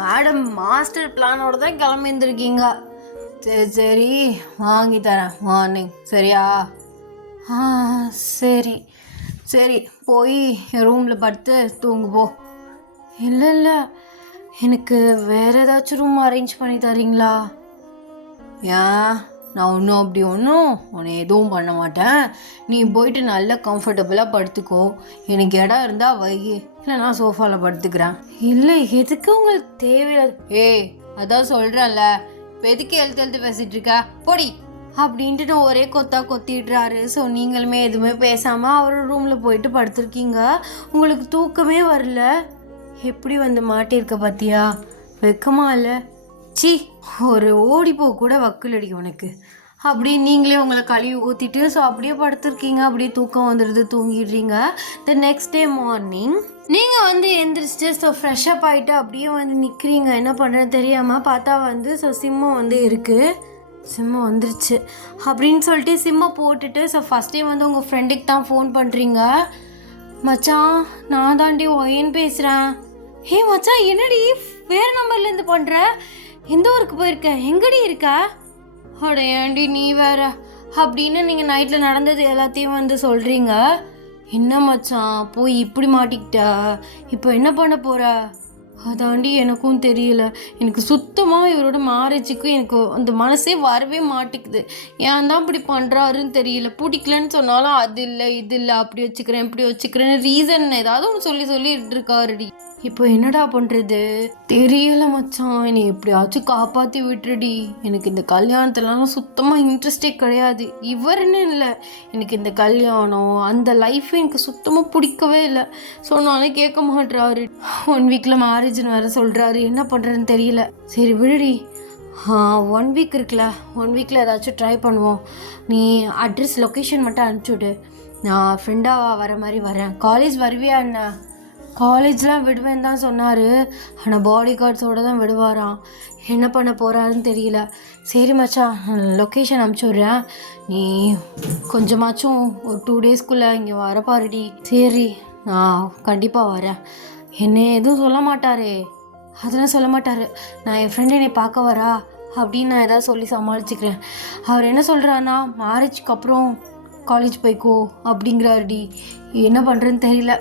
மேடம், மாஸ்டர் பிளானோட தான் கிளம்பியிருந்துருக்கீங்க. சரி சரி, வாங்கி தரேன் மார்னிங், சரியா? சரி சரி, போய் என் ரூமில் படுத்து தூங்கு போ. இல்லை, எனக்கு வேறு ஏதாச்சும் ரூம் அரேஞ்ச் பண்ணி தரீங்களா? ஏன், நான் உன்னை எதுவும் பண்ண மாட்டேன். நீ போயிட்டு நல்லா கம்ஃபர்டபுளாக படுத்துக்கோ. எனக்கு இடம் இருந்தால் வை, இல்லை நான் சோஃபாவில் படுத்துக்கிறேன். இல்லை, எதுக்கு உங்களுக்கு தேவையில்லை? ஏய், அதான் சொல்கிறேன்ல, இப்போ எதுக்கு எழுத்து பேசிகிட்டு இருக்க? பொடி அப்படின்ட்டு ஒரே கொத்திடுறாரு. ஸோ நீங்களுமே எதுவுமே பேசாமல் அவரோட ரூமில் போயிட்டு படுத்துருக்கீங்க. உங்களுக்கு தூக்கமே வரல. எப்படி மாட்டியிருக்க பார்த்தியா? வெக்கமா இல்லை? சி, ஒரு ஓடிப்போ கூட வக்குலடி உனக்கு அப்படின்னு நீங்களே உங்களை கழுவி ஊற்றிட்டு ஸோ அப்படியே படுத்துருக்கீங்க. அப்படியே தூக்கம் வந்துடுது, தூங்கிடுறீங்க. த நெக்ஸ்ட் டே மார்னிங் நீங்கள் எந்திரிச்சிட்டு ஸோ ஃப்ரெஷ்அப் ஆகிட்டு அப்படியே நிற்கிறீங்க. என்ன பண்ணுறேன்னு தெரியாமல் பார்த்தா ஸோ சிம்மம் இருக்குது. சிம்மம் வந்துருச்சு அப்படின்னு சொல்லிட்டு சிம்மை போட்டுட்டு ஸோ ஃபஸ்ட் டே உங்கள் ஃப்ரெண்டுக்கு தான் ஃபோன் பண்ணுறீங்க. மச்சான், நான் தாண்டி ஒயன் பேசுகிறேன். ஹே மச்சான், என்னடி வேறு நம்பர்லேருந்து பண்ணுற? எந்த ஊருக்கு போயிருக்க? எங்கடி இருக்கா? அட ஏண்டி நீ வேற அப்படின்னு நீங்கள் நைட்டில் நடந்தது எல்லாத்தையும் சொல்கிறீங்க. என்ன மச்சான், போய் இப்படி மாட்டிக்கிட்ட, இப்போ என்ன பண்ண போகிற? அதாண்டி எனக்கும் தெரியல. எனக்கு சுத்தமாக இவரோட மேரேஜுக்கு எனக்கு அந்த மனசே வரவே மாட்டேங்குது. ஏன் தான் இப்படி பண்ணுறாருன்னு தெரியல. பிடிக்கலன்னு சொன்னாலும் அது இல்லை இது இல்லை, அப்படி வச்சுக்கிறேன் இப்படி வச்சுக்கிறேன்னு ரீசன் ஏதாவது ஒன்று சொல்லிட்டு இருக்காருடி. இப்போ என்னடா பண்ணுறது தெரியல மச்சான். என்னை எப்படியாச்சும் காப்பாற்றி விட்டுருடி. எனக்கு இந்த கல்யாணத்துலலாம் சுத்தமாக இன்ட்ரெஸ்டே கிடையாது. இவருன்னு இல்லை, எனக்கு இந்த கல்யாணம் அந்த லைஃப் எனக்கு சுத்தமாக பிடிக்கவே இல்லை. சொன்னாலும் கேட்க மாட்டுறாரு. 1 வீக்கில் மேரேஜ்னு வேறு சொல்கிறாரு. என்ன பண்ணுறதுன்னு தெரியல. சரி விடுடி. 1 வீக் இருக்குல்ல, 1 வீக்கில் ஏதாச்சும் ட்ரை பண்ணுவோம். நீ அட்ரஸ் லொக்கேஷன் மட்டும் அனுப்பிச்சுடு. நான் ஃப்ரெண்டாக வர மாதிரி வரேன். காலேஜ் வருவியா என்ன? காலேஜ்லாம் விடுவேன்னு தான் சொன்னார். ஆனால் பாடி கார்ட்ஸோடு தான் விடுவாராம். என்ன பண்ண போகிறாருன்னு தெரியல. சரி மச்சான், லொக்கேஷன் அனுப்பிச்சுட்றேன். நீ கொஞ்சமாச்சும் ஒரு 2 டேஸ்க்குள்ளே இங்கே வரப்பாருடி. சரி நான் கண்டிப்பாக வரேன். என்ன எதுவும் சொல்ல மாட்டாரே? அதெல்லாம் சொல்ல மாட்டார். நான் என் ஃப்ரெண்டு என்னை பார்க்க வரா அப்படின்னு நான் எதாவது சொல்லி சமாளிச்சுக்கிறேன். அவர் என்ன சொல்கிறான்னா, மேரேஜ்க்கு அப்புறம் காலேஜ் போய்க்கோ அப்படிங்கிறாருடி. என்ன பண்ணுறேன்னு தெரியல.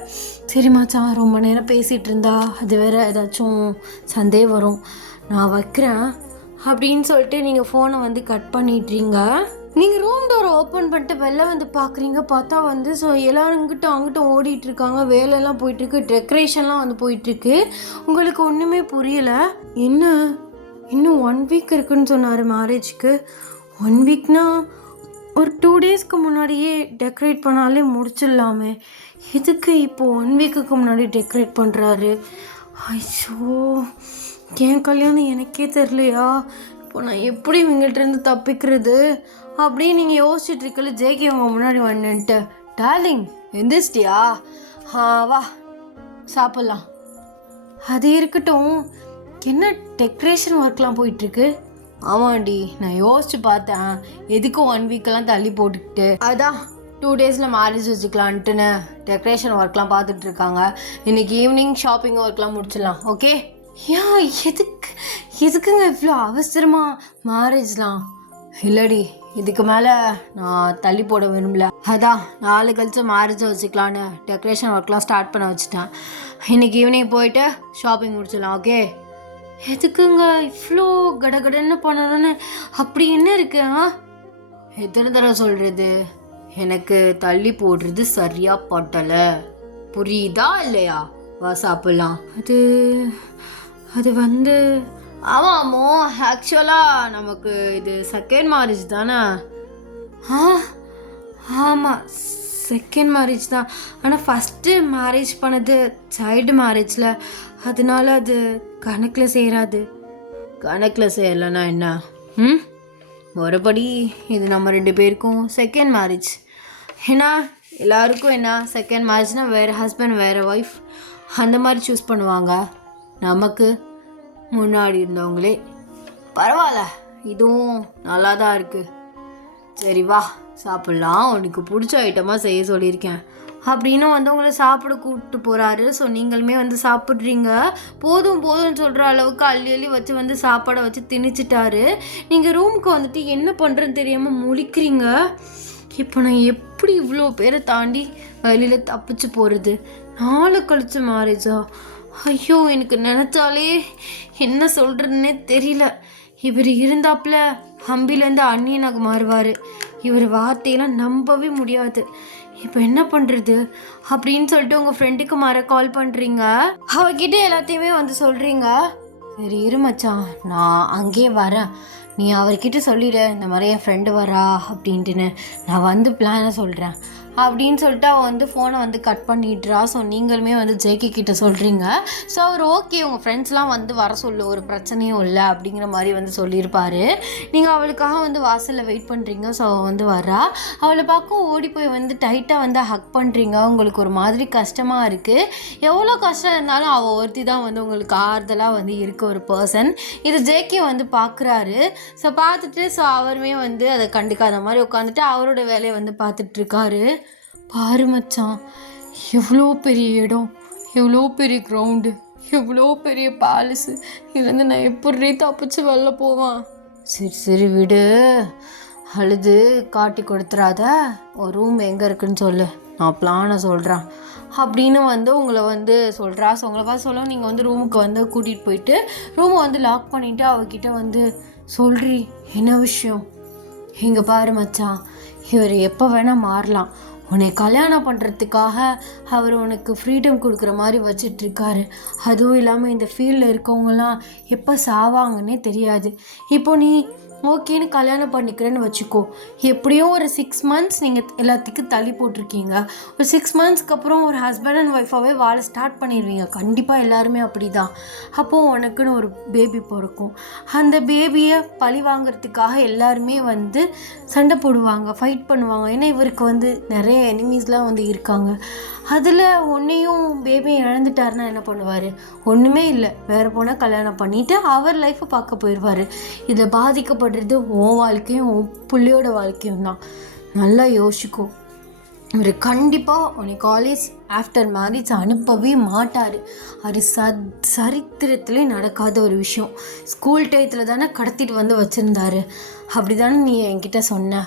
சரி மச்சான், ரொம்ப நேரம் பேசிகிட்டு இருந்தா அது வேறு ஏதாச்சும் சந்தேகம் வரும். நான் வைக்கிறேன் அப்படின்னு சொல்லிட்டு நீங்கள் ஃபோனை வந்து கட் பண்ணிடுறீங்க. நீங்கள் ரூம் டோரை ஓப்பன் பண்ணிட்டு வெளில வந்து பார்க்குறீங்க. பார்த்தா வந்து எல்லோரும் இங்கிட்டும் அங்கிட்டும் ஓடிட்டுருக்காங்க. வேலையெல்லாம் போயிட்டுருக்கு, டெக்கரேஷன்லாம் வந்து போயிட்டுருக்கு. உங்களுக்கு ஒன்றுமே புரியலை. என்ன இன்னும் 1 வீக் இருக்குன்னு சொன்னார் மேரேஜ்க்கு. 1 வீக்னா ஒரு 2 டேஸ்க்கு முன்னாடியே டெக்கரேட் பண்ணாலே முடிச்சிடலாமே. எதுக்கு இப்போது 1 வீக்குக்கு முன்னாடி டெக்கரேட் பண்ணுறாரு? ஐயோ, என் கல்யாணம் எனக்கே தெரியலையா? இப்போ நான் எப்படி இவங்கள்ட்டேருந்து தப்பிக்கிறது அப்படின்னு நீங்கள் யோசிச்சுட்ருக்கல. ஜேகே அவங்க முன்னாடி வந்துன்ட்டு, டார்லிங் எந்திரிச்சிட்டியா? வா சாப்பிட்லாம். அது இருக்கட்டும், என்ன டெக்கரேஷன் ஒர்க்லாம் போயிட்டுருக்கு? ஆமாண்டி, நான் யோசிச்சு பார்த்தேன். எதுக்கும் 1 வீக்கெல்லாம் தள்ளி போட்டுக்கிட்டு, அதான் 2 டேஸில் மேரேஜ் வச்சுக்கலான்ட்டுன்னு டெக்கரேஷன் ஒர்க்லாம் பார்த்துட்ருக்காங்க. இன்றைக்கி ஈவினிங் ஷாப்பிங் ஒர்க்லாம் முடிச்சிடலாம். ஓகே? ஏன் எதுக்குங்க இவ்வளோ அவசரமாக மேரேஜ்லாம்? இல்லடி, இதுக்கு மேலே நான் தள்ளி போட விரும்பல. அதான் நாளை கழிச்சு மேரேஜை வச்சுக்கலான்னு டெக்கரேஷன் ஒர்க்லாம் ஸ்டார்ட் பண்ண வச்சுட்டேன். இன்றைக்கி ஈவினிங் போயிட்டு ஷாப்பிங் முடிச்சிடலாம். ஓகே? எதுக்குங்க இவ்வளோ கடகடன்னு பண்ணணும்னு அப்படி என்ன இருக்கு? எத்தனை தடவை சொல்கிறது, எனக்கு தள்ளி போடுறது சரியாக பட்டலை. புரியுதா இல்லையா? வா சாப்பிட்லாம். அது வந்து ஆமாமோ, ஆக்சுவலாக நமக்கு இது செகண்ட் மேரேஜ் தானே? ஆமாம், செகண்ட் மேரேஜ் தான். ஆனால் ஃபஸ்ட்டு மேரேஜ் பண்ணது சைல்டு மேரேஜில், அதனால அது கணக்கில் சேராது. கணக்கில் சேரலைன்னா என்ன? மறுபடி இது நம்ம 2 பேருக்கும் செகண்ட் மேரேஜ். ஏன்னா எல்லாருக்கும் என்ன, செகண்ட் மேரேஜ்னால் வேறு ஹஸ்பண்ட் வேறு ஒய்ஃப் அந்த மாதிரி சூஸ் பண்ணுவாங்க. நமக்கு முன்னாடி இருந்தவங்களே. பரவாயில்ல, இதுவும் நல்லா தான் இருக்குது. சரி வா சாப்பிட்லாம். உனக்கு பிடிச்ச ஐட்டமாக செய்ய சொல்லியிருக்கேன் அப்படின்னு வந்து உங்களை சாப்பிட கூப்பிட்டு போகிறாரு. ஸோ நீங்களுமே வந்து சாப்பிட்றீங்க. போதும்னு சொல்கிற அளவுக்கு அள்ளி வச்சு வந்து சாப்பாடை வச்சு திணிச்சிட்டாரு. நீங்கள் ரூமுக்கு வந்துட்டு என்ன பண்ணுறதுன்னு தெரியாமல் முழிக்கிறீங்க. இப்போ நான் எப்படி இவ்வளோ பேரை தாண்டி வெளியில் தப்பிச்சு போகிறது? நாளை கழிச்சு மேரேஜா? ஐயோ, எனக்கு நினச்சாலே என்ன சொல்கிறதுன்னே தெரியல. இவர் இருந்தாப்புல ஹம்பிலேருந்து அண்ணியனாக மாறுவார். இவர் வார்த்தையெல்லாம் நம்பவே முடியாது. இப்போ என்ன பண்ணுறது அப்படின்னு சொல்லிட்டு உங்கள் ஃப்ரெண்டுக்கு கால் பண்ணுறீங்க. அவகிட்ட எல்லாத்தையுமே வந்து சொல்கிறீங்க. சரி இரு மச்சான், நான் அங்கேயே வரேன். நீ அவர்கிட்ட சொல்லிடு, இந்த மாதிரி என் ஃப்ரெண்டு வரா அப்படின்ட்டுன்னு. நான் வந்து பிளானை சொல்கிறேன் அப்படின்னு சொல்லிட்டு அவள் வந்து ஃபோனை வந்து கட் பண்ணிடுறா. ஸோ நீங்களுமே வந்து ஜேகே கிட்ட சொல்கிறீங்க. ஸோ அவர் ஓகே, உங்கள் ஃப்ரெண்ட்ஸ்லாம் வந்து வர சொல்லு, ஒரு பிரச்சனையும் இல்லை அப்படிங்கிற மாதிரி வந்து சொல்லியிருப்பார். நீங்கள் அவளுக்காக வந்து வாசலில் வெயிட் பண்ணுறீங்க. ஸோ அவள் வந்து வரா. அவளை பார்க்க ஓடி போய் வந்து டைட்டாக வந்து ஹக் பண்ணுறீங்க. உங்களுக்கு ஒரு மாதிரி கஷ்டமாக இருக்குது. எவ்வளோ கஷ்டம் இருந்தாலும் அவள் ஒருத்தி தான் வந்து உங்களுக்கு ஆறுதலாக வந்து இருக்க ஒரு பர்சன். இது ஜேகே வந்து பார்க்குறாரு. ஸோ பார்த்துட்டு அவருமே வந்து அதை கண்டுக்காத மாதிரி உட்காந்துட்டு அவரோட வேலையை வந்து பார்த்துட்ருக்காரு. பாரு மச்சான், எவ்வளோ பெரிய இடம், எவ்வளோ பெரிய கிரவுண்டு, எவ்வளோ பெரிய பேலஸு. இதுலேருந்து நான் எப்படி தப்பிச்சு வெளில போவான்? சரி விடு, அழுது காட்டி கொடுத்துறாத. ஒரு ரூம் எங்கே இருக்குன்னு சொல்லு, நான் பிளானை சொல்கிறேன். அப்படின்னு வந்து உங்களை வந்து சொல்கிறா. ஸோ உங்களை பார்த்து சொல்ல நீங்கள் வந்து ரூமுக்கு வந்து கூட்டிகிட்டு போயிட்டு ரூமை வந்து லாக் பண்ணிவிட்டு அவகிட்ட வந்து சொல்கிறி, என்ன விஷயம்? இங்கே பாரு மச்சான், இவர் எப்போ வேணால் மாறலாம். உன்னை கல்யாணம் பண்ணுறதுக்காக அவர் உனக்கு ஃப்ரீடம் கொடுக்குற மாதிரி வச்சிட்ருக்காரு. அதுவும் இல்லாமல் இந்த ஃபீல்டில் இருக்கவங்கலாம் எப்போ சாவாங்கன்னே தெரியாது. இப்போ நீ ஓகேன்னு கல்யாணம் பண்ணிக்கிறேன்னு வச்சுக்கோ, எப்படியும் ஒரு 6 months நீங்கள் எல்லாத்துக்கும் தள்ளி போட்டிருக்கீங்க. ஒரு 6 monthsக்கு அப்புறம் ஒரு ஹஸ்பண்ட் அண்ட் ஒய்ஃபாகவே வாழ ஸ்டார்ட் பண்ணிடுவீங்க. கண்டிப்பாக எல்லாருமே அப்படி தான். அப்போது உனக்குன்னு ஒரு பேபி பிறக்கும். அந்த பேபியை பழி வாங்கிறதுக்காக எல்லாருமே வந்து சண்டை போடுவாங்க, ஃபைட் பண்ணுவாங்க. ஏன்னா இவருக்கு வந்து நிறைய எனிமீஸ்லாம் வந்து இருக்காங்க. அதில் ஒன்றையும் பேபியை இழந்துட்டாருன்னா என்ன பண்ணுவார்? ஒன்றுமே இல்லை, வேறு போனால் கல்யாணம் பண்ணிவிட்டு அவர் லைஃப்பை பார்க்க போயிடுவார். இதில் பாதிக்கப்படுறது உன் வாழ்க்கையும் உன் புள்ளியோட வாழ்க்கையும் தான். நல்லா யோசிக்கும். இவர் கண்டிப்பாக உன்னை காலேஜ் ஆஃப்டர் மேரேஜ் அனுப்பவே மாட்டார். அது சரித்திரத்துலேயே நடக்காத ஒரு விஷயம். ஸ்கூல் டயத்தில் தானே கடத்திட்டு வந்து வச்சுருந்தாரு. அப்படி தானே நீ என்கிட்ட சொன்ன.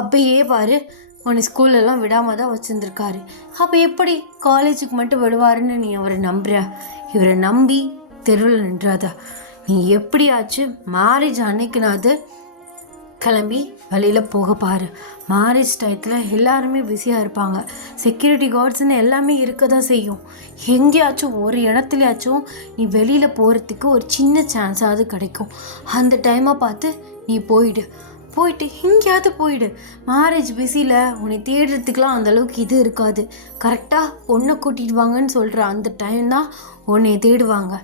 அப்பயே பாரு, உன்னை ஸ்கூல்லலாம் விடாமல் தான் வச்சுருந்துருக்காரு. அப்போ எப்படி காலேஜுக்கு மட்டும் விடுவாருன்னு நீ அவரை நம்புற? இவரை நம்பி தெருவில் நின்றாத. நீ எப்படியாச்சும் மேரேஜ் அன்னைக்குனாது கிளம்பி வழியில் போக பாரு. மேரேஜ் டயத்தில் எல்லாருமே பிஸியாக இருப்பாங்க. செக்யூரிட்டி கார்ட்ஸ்ன்னு எல்லாமே இருக்க தான் செய்யும். எங்கேயாச்சும் ஒரு இடத்துலையாச்சும் நீ வெளியில் போகிறதுக்கு ஒரு சின்ன சான்ஸாவது கிடைக்கும். அந்த டைமை பார்த்து நீ போயிட்டு எங்கேயாவது போயிடு. மேரேஜ் பிஸியில் உன்னை தேடுறதுக்கெலாம் அந்தளவுக்கு இது இருக்காது. கரெக்டாக பொண்ணை கூட்டிகிட்டு வாங்கன்னு சொல்கிற அந்த டைம் தான் உன்னை தேடுவாங்க.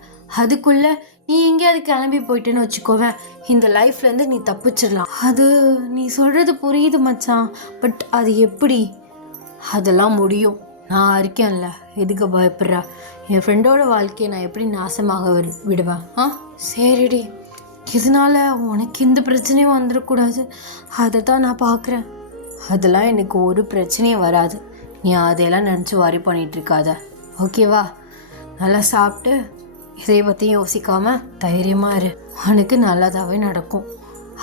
அதுக்குள்ளே நீ எங்கேயாவது கிளம்பி போயிட்டேன்னு வச்சுக்கோவேன், இந்த லைஃப்லேருந்து நீ தப்பிச்சிடலாம். அது நீ சொல்கிறது புரியுது மச்சான், பட் அது எப்படி? அதெல்லாம் முடியும். நான் இருக்கேன்ல, எதுக்கு பயப்படுறா? என் ஃப்ரெண்டோட வாழ்க்கையை நான் எப்படி நாசமாக விடுவேன்? சரிடி, இதனால் உனக்கு எந்த பிரச்சனையும் வந்துடக்கூடாது, அதை தான் நான் பார்க்குறேன். அதெல்லாம் எனக்கு ஒரு பிரச்சனையும் வராது. நீ அதையெல்லாம் நினச்சி வரி பண்ணிகிட்ருக்காத, ஓகேவா? நல்லா சாப்பிட்டு இதை பற்றியும் யோசிக்காமல் தைரியமாக இரு. உனக்கு நல்லதாகவே நடக்கும்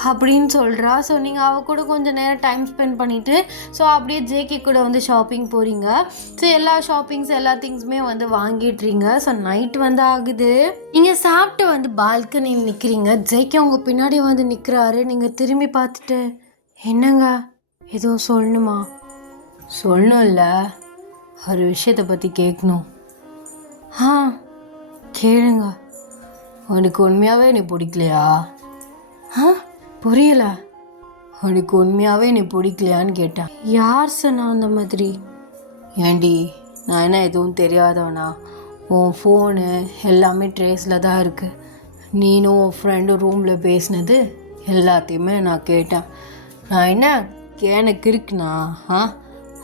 அப்படின்னு சொல்கிறா. ஸோ நீங்கள் அவள் கூட கொஞ்சம் நேரம் டைம் ஸ்பெண்ட் பண்ணிவிட்டு ஸோ அப்படியே ஜேகே கூட வந்து ஷாப்பிங் போகிறீங்க. ஸோ எல்லா எல்லா திங்ஸுமே வந்து வாங்கிட்டுறீங்க. ஸோ நைட் வந்து ஆகுது. நீங்கள் சாப்பிட்டு வந்து பால்கனியில் நிற்கிறீங்க. ஜேகே உங்கள் பின்னாடி வந்து நிற்கிறாரு. நீங்கள் திரும்பி பார்த்துட்டு, என்னங்க எதுவும் சொல்லணுமா? சொல்லணும் இல்லை, ஒரு விஷயத்தை பற்றி கேட்கணும். கேளுங்க. உனக்கு உண்மையாகவே நீ பிடிக்கலையா? புரியல. உனக்கு உண்மையாகவே நீ பிடிக்கலையான்னு கேட்டேன். யார் சொன்னா அந்த மாதிரி? ஏண்டி, நான் என்ன எதுவும் தெரியாதவனா? உன் ஃபோனு எல்லாமே ட்ரேஸில் தான் இருக்குது. நீனும் உன் ஃப்ரெண்டும் ரூமில் பேசினது எல்லாத்தையுமே நான் கேட்டேன். நான் என்ன எனக்கு இருக்குண்ணா?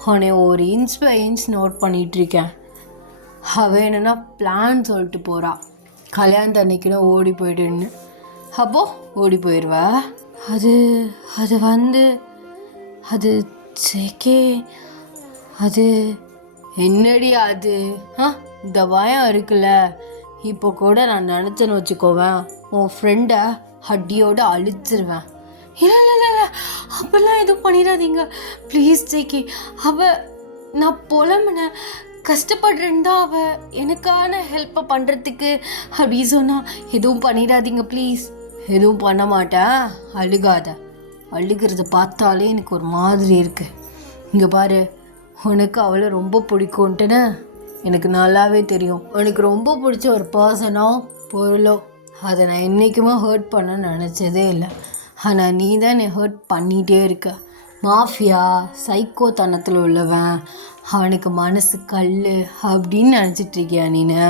உன்னை ஒரு இன்ச் பை இன்ச் நோட் பண்ணிகிட்ருக்கேன். அவன் என்னன்னா பிளான் சொல்லிட்டு போகிறா, கல்யாணத்து அன்னைக்குன்னா ஓடி போய்டுன்னு. அப்போது ஓடி போயிடுவா? அது வந்து அது ஜேகே, அது என்னடி அது? இந்த பயம் இருக்குல்ல, இப்போ கூட நான் நினச்சேன்னு வச்சுக்கோவேன், உன் ஃப்ரெண்டை அடியோடு அழிச்சிருவேன். இல்லை, அப்பெல்லாம் எதுவும் பண்ணிடாதீங்க ப்ளீஸ் ஜேகே. நான் புலம்புனேன், கஷ்டப்படுறேன்னு தான் அவள் எனக்கான ஹெல்ப்பை பண்ணுறதுக்கு அப்படி சொன்னால், எதுவும் பண்ணிடாதீங்க ப்ளீஸ். எதுவும் பண்ண மாட்டேன், அழுகாத. அழுகிறத பார்த்தாலே எனக்கு ஒரு மாதிரி இருக்குது. இங்கே பாரு, உனக்கு அவளை ரொம்ப பிடிக்கும்ன்ட்டுன்னு எனக்கு நல்லாவே தெரியும். உனக்கு ரொம்ப பிடிச்ச ஒரு பர்சனோ பொருளோ அதை நான் என்றைக்குமே ஹர்ட் பண்ண நினச்சதே இல்லை. ஆனால் நீ தான் என்னை ஹர்ட் பண்ணிகிட்டே இருக்க. மாஃபியா சைக்கோ தனத்தில் உள்ளவன், அவனுக்கு மனசு கல் அப்படின்னு நினச்சிட்ருக்கியா நீனு?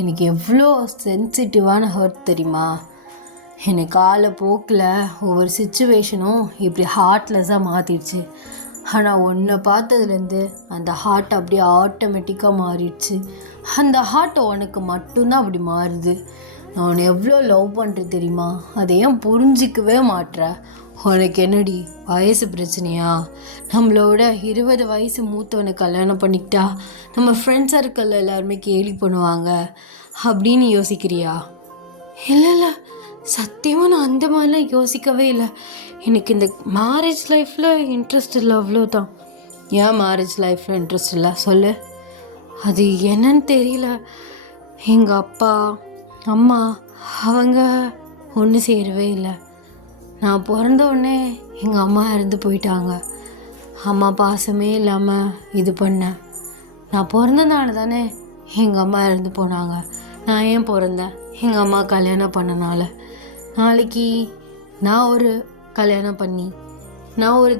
எனக்கு எவ்வளோ சென்சிட்டிவான ஹர்ட் தெரியுமா? எனக்கு காலப்போக்கில் ஒவ்வொரு சுச்சுவேஷனும் இப்படி ஹார்ட்லெஸ்ஸாக மாற்றிடுச்சு. ஆனால் உன்னை பார்த்ததுலேருந்து அந்த ஹார்ட் அப்படியே ஆட்டோமேட்டிக்காக மாறிடுச்சு. அந்த ஹார்ட் உனக்கு மட்டும்தான் அப்படி மாறுது. நான் உன்னை எவ்வளோ லவ் பண்ணுறது தெரியுமா? அதை ஏன் புரிஞ்சிக்கவே மாட்ற? உனக்கு என்னடி வயசு பிரச்சனையா? நம்மளோட 20 வயசு மூத்தவனை கல்யாணம் பண்ணிக்கிட்டா நம்ம ஃப்ரெண்ட்ஸ் சர்க்கிள் எல்லாருமே கேலி பண்ணுவாங்க அப்படின்னு யோசிக்கிறியா? இல்லை, சத்தியமாக நான் அந்த மாதிரிலாம் யோசிக்கவே இல்லை. எனக்கு இந்த மேரேஜ் லைஃப்பில் இன்ட்ரெஸ்ட் இல்லை, அவ்வளோதான். ஏன் மேரேஜ் லைஃப்பில் இன்ட்ரெஸ்ட் இல்லை சொல்லு. அது என்னன்னு தெரியல. எங்கள் அப்பா அம்மா அவங்க ஒன்று சேரவே இல்லை. நான் பிறந்த உடனே எங்கள் அம்மா இறந்து போயிட்டாங்க. அம்மா பாசமே இல்லாமல் இது பண்ணேன். நான் பிறந்ததால தானே எங்கள் அம்மா இறந்து போனாங்க. நான் ஏன் பிறந்தேன்? எங்கள் அம்மா கல்யாணம் பண்ணனால. நாளைக்கு நான் ஒரு கல்யாணம் பண்ணி நான் ஒரு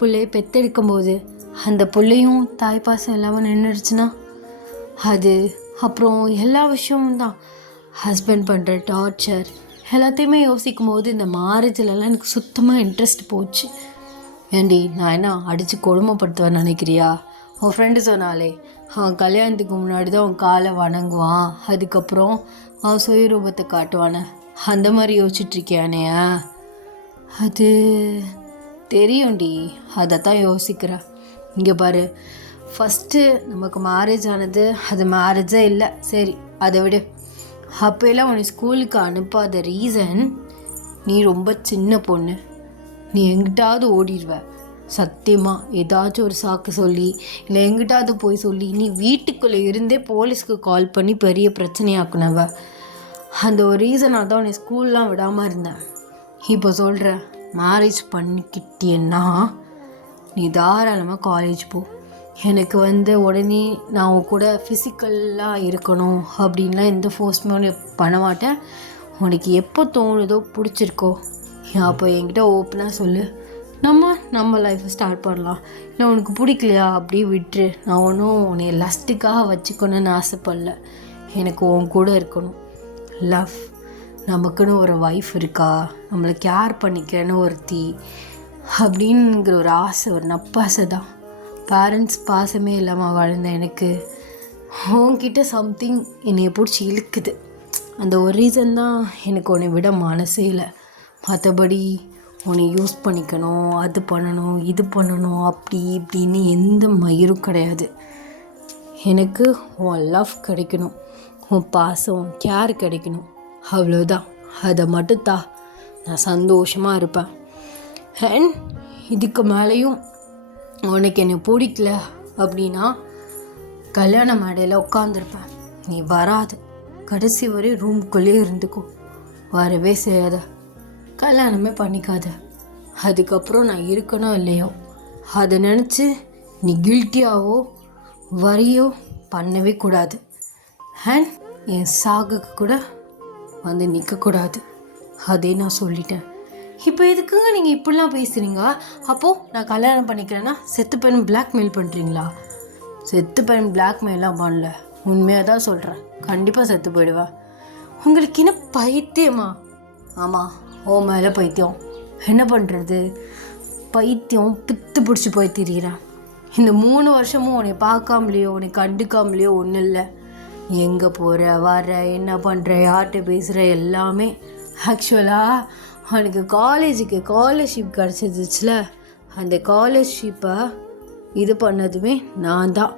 பிள்ளையை பெற்றெடுக்கும் போது அந்த பிள்ளையும் தாய் பாசம் இல்லாமல் நின்றுடுச்சுன்னா அது அப்புறம் எல்லா விஷயமும் தான். ஹஸ்பண்ட் பண்ணுற டார்ச்சர் எல்லாத்தையுமே யோசிக்கும் போது இந்த மேரேஜிலலாம் எனக்கு சுத்தமாக இன்ட்ரெஸ்ட் போச்சு. ஏண்டி நான் என்ன அடித்து கொடுமைப்படுத்துவேன்னு நினைக்கிறியா? உன் ஃப்ரெண்டு சொன்னாலே அவன் கல்யாணத்துக்கு முன்னாடி தான் அவன் காலை வணங்குவான், அதுக்கப்புறம் அவன் சுயரூபத்தை காட்டுவானே, அந்த மாதிரி யோசிச்சுட்ருக்கியானே? அது தெரியும்டி, அதை தான் யோசிக்கிறேன். இங்கே பாரு, ஃபஸ்ட்டு நமக்கு மேரேஜ் ஆனது அது மேரேஜே இல்லை, சரி அதை விடு. அப்போல்லாம் உன்னை ஸ்கூலுக்கு அனுப்பாத ரீசன் நீ ரொம்ப சின்ன பொண்ணு, நீ எங்கிட்டாவது ஓடிடுவ. சத்தியமாக ஏதாச்சும் ஒரு சாக்கு சொல்லி இல்லை எங்கிட்டாவது போய் சொல்லி நீ வீட்டுக்குள்ளே இருந்தே போலீஸ்க்கு கால் பண்ணி பெரிய பிரச்சனையாக்குனவ. அந்த ஒரு ரீசனாக தான் உன்னை ஸ்கூல்லாம் விடாமல் இருந்தேன். இப்போ சொல்கிற மேரேஜ் பண்ணிக்கிட்டேன்னா நீ தாராளமாக காலேஜ் போ. எனக்கு உடனே நான் உன் கூட ஃபிசிக்கலாக இருக்கணும் அப்படின்லாம் எந்த ஃபோர்ஸ்மே பண்ண மாட்டேன். உனக்கு எப்போ தோணுதோ பிடிச்சிருக்கோ அப்போ என்கிட்ட ஓப்பனாக சொல்லு, நம்ம லைஃப்பை ஸ்டார்ட் பண்ணலாம். இல்லை உனக்கு பிடிக்கலையா அப்படியே விட்டுரு. நான் ஒன்றும் உன்னை லஸ்ட்டுக்காக வச்சுக்கணுன்னு ஆசைப்படல. எனக்கு உன் கூட இருக்கணும். லவ், நமக்குன்னு ஒரு ஒய்ஃப் இருக்கா, நம்மளை கேர் பண்ணிக்கிறேன்னு ஒருத்தி அப்படிங்கிற ஒரு ஆசை, ஒரு நப்பாசை தான். பேரண்ட்ஸ் பாசமே இல்லாமல் வாழ்ந்த எனக்கு உன்கிட்ட சம்திங் என்னை பிடிச்சி இழுக்குது. அந்த ஒரு ரீசன் தான் எனக்கு உன்னை விட மனசே இல்லை. மற்றபடி உன்னை யூஸ் பண்ணிக்கணும், அது பண்ணணும், இது பண்ணணும், அப்படி இப்படின்னு எந்த மயிரும் கிடையாது. எனக்கு உன் லவ் கிடைக்கணும், உன் பாசம் கேர் கிடைக்கணும், அவ்வளோதான். அதை மட்டும் தான் நான் சந்தோஷமாக இருப்பேன். அண்ட் இதுக்கு மேலேயும் உனக்கு என்னை பிடிக்கல அப்படின்னா கல்யாண மேடையில் உட்காந்துருப்பேன். நீ வராது, கடைசி வரை ரூம்குள்ளே இருந்துக்கோ, வரவே செய்யாத, கல்யாணமே பண்ணிக்காத. அதுக்கப்புறம் நான் இருக்கணும் இல்லையோ அதை நினச்சி நீ கில்ட்டியாவோ வரியோ பண்ணவே கூடாது. அண்ட் என் சாகுக்கு கூட நிற்கக்கூடாது. அதே நான் சொல்லிட்டேன். இப்போ எதுக்குங்க நீங்கள் இப்படிலாம் பேசுகிறீங்க? அப்போது நான் கல்யாணம் பண்ணிக்கிறேன்னா செத்து பையன் பிளாக்மெயில் பண்ணுறீங்களா? செத்து பையன் பிளாக்மெயிலாம் பண்ணல, உண்மையாக தான் சொல்கிறேன். கண்டிப்பாக செத்து போயிடுவேன். உங்களுக்கு என்ன பைத்தியமா? ஆமாம், ஓ மேலே பைத்தியம். என்ன பண்ணுறது, பைத்தியம் பித்து பிடிச்சி போய் திரிகிறேன். இந்த 3 வருஷமும் உன்னை பார்க்காமலையோ உன்னை கண்டுக்காமலையோ ஒன்றும் இல்லை. நீ எங்கே போகிற வர, என்ன பண்ணுற, யார்கிட்ட பேசுகிற எல்லாமே. ஆக்சுவலாக அவனுக்கு காலேஜுக்கு ஸ்காலர்ஷிப் கிடச்சிருச்சுல, அந்த ஸ்காலர்ஷிப்பை இது பண்ணதுமே நான் தான்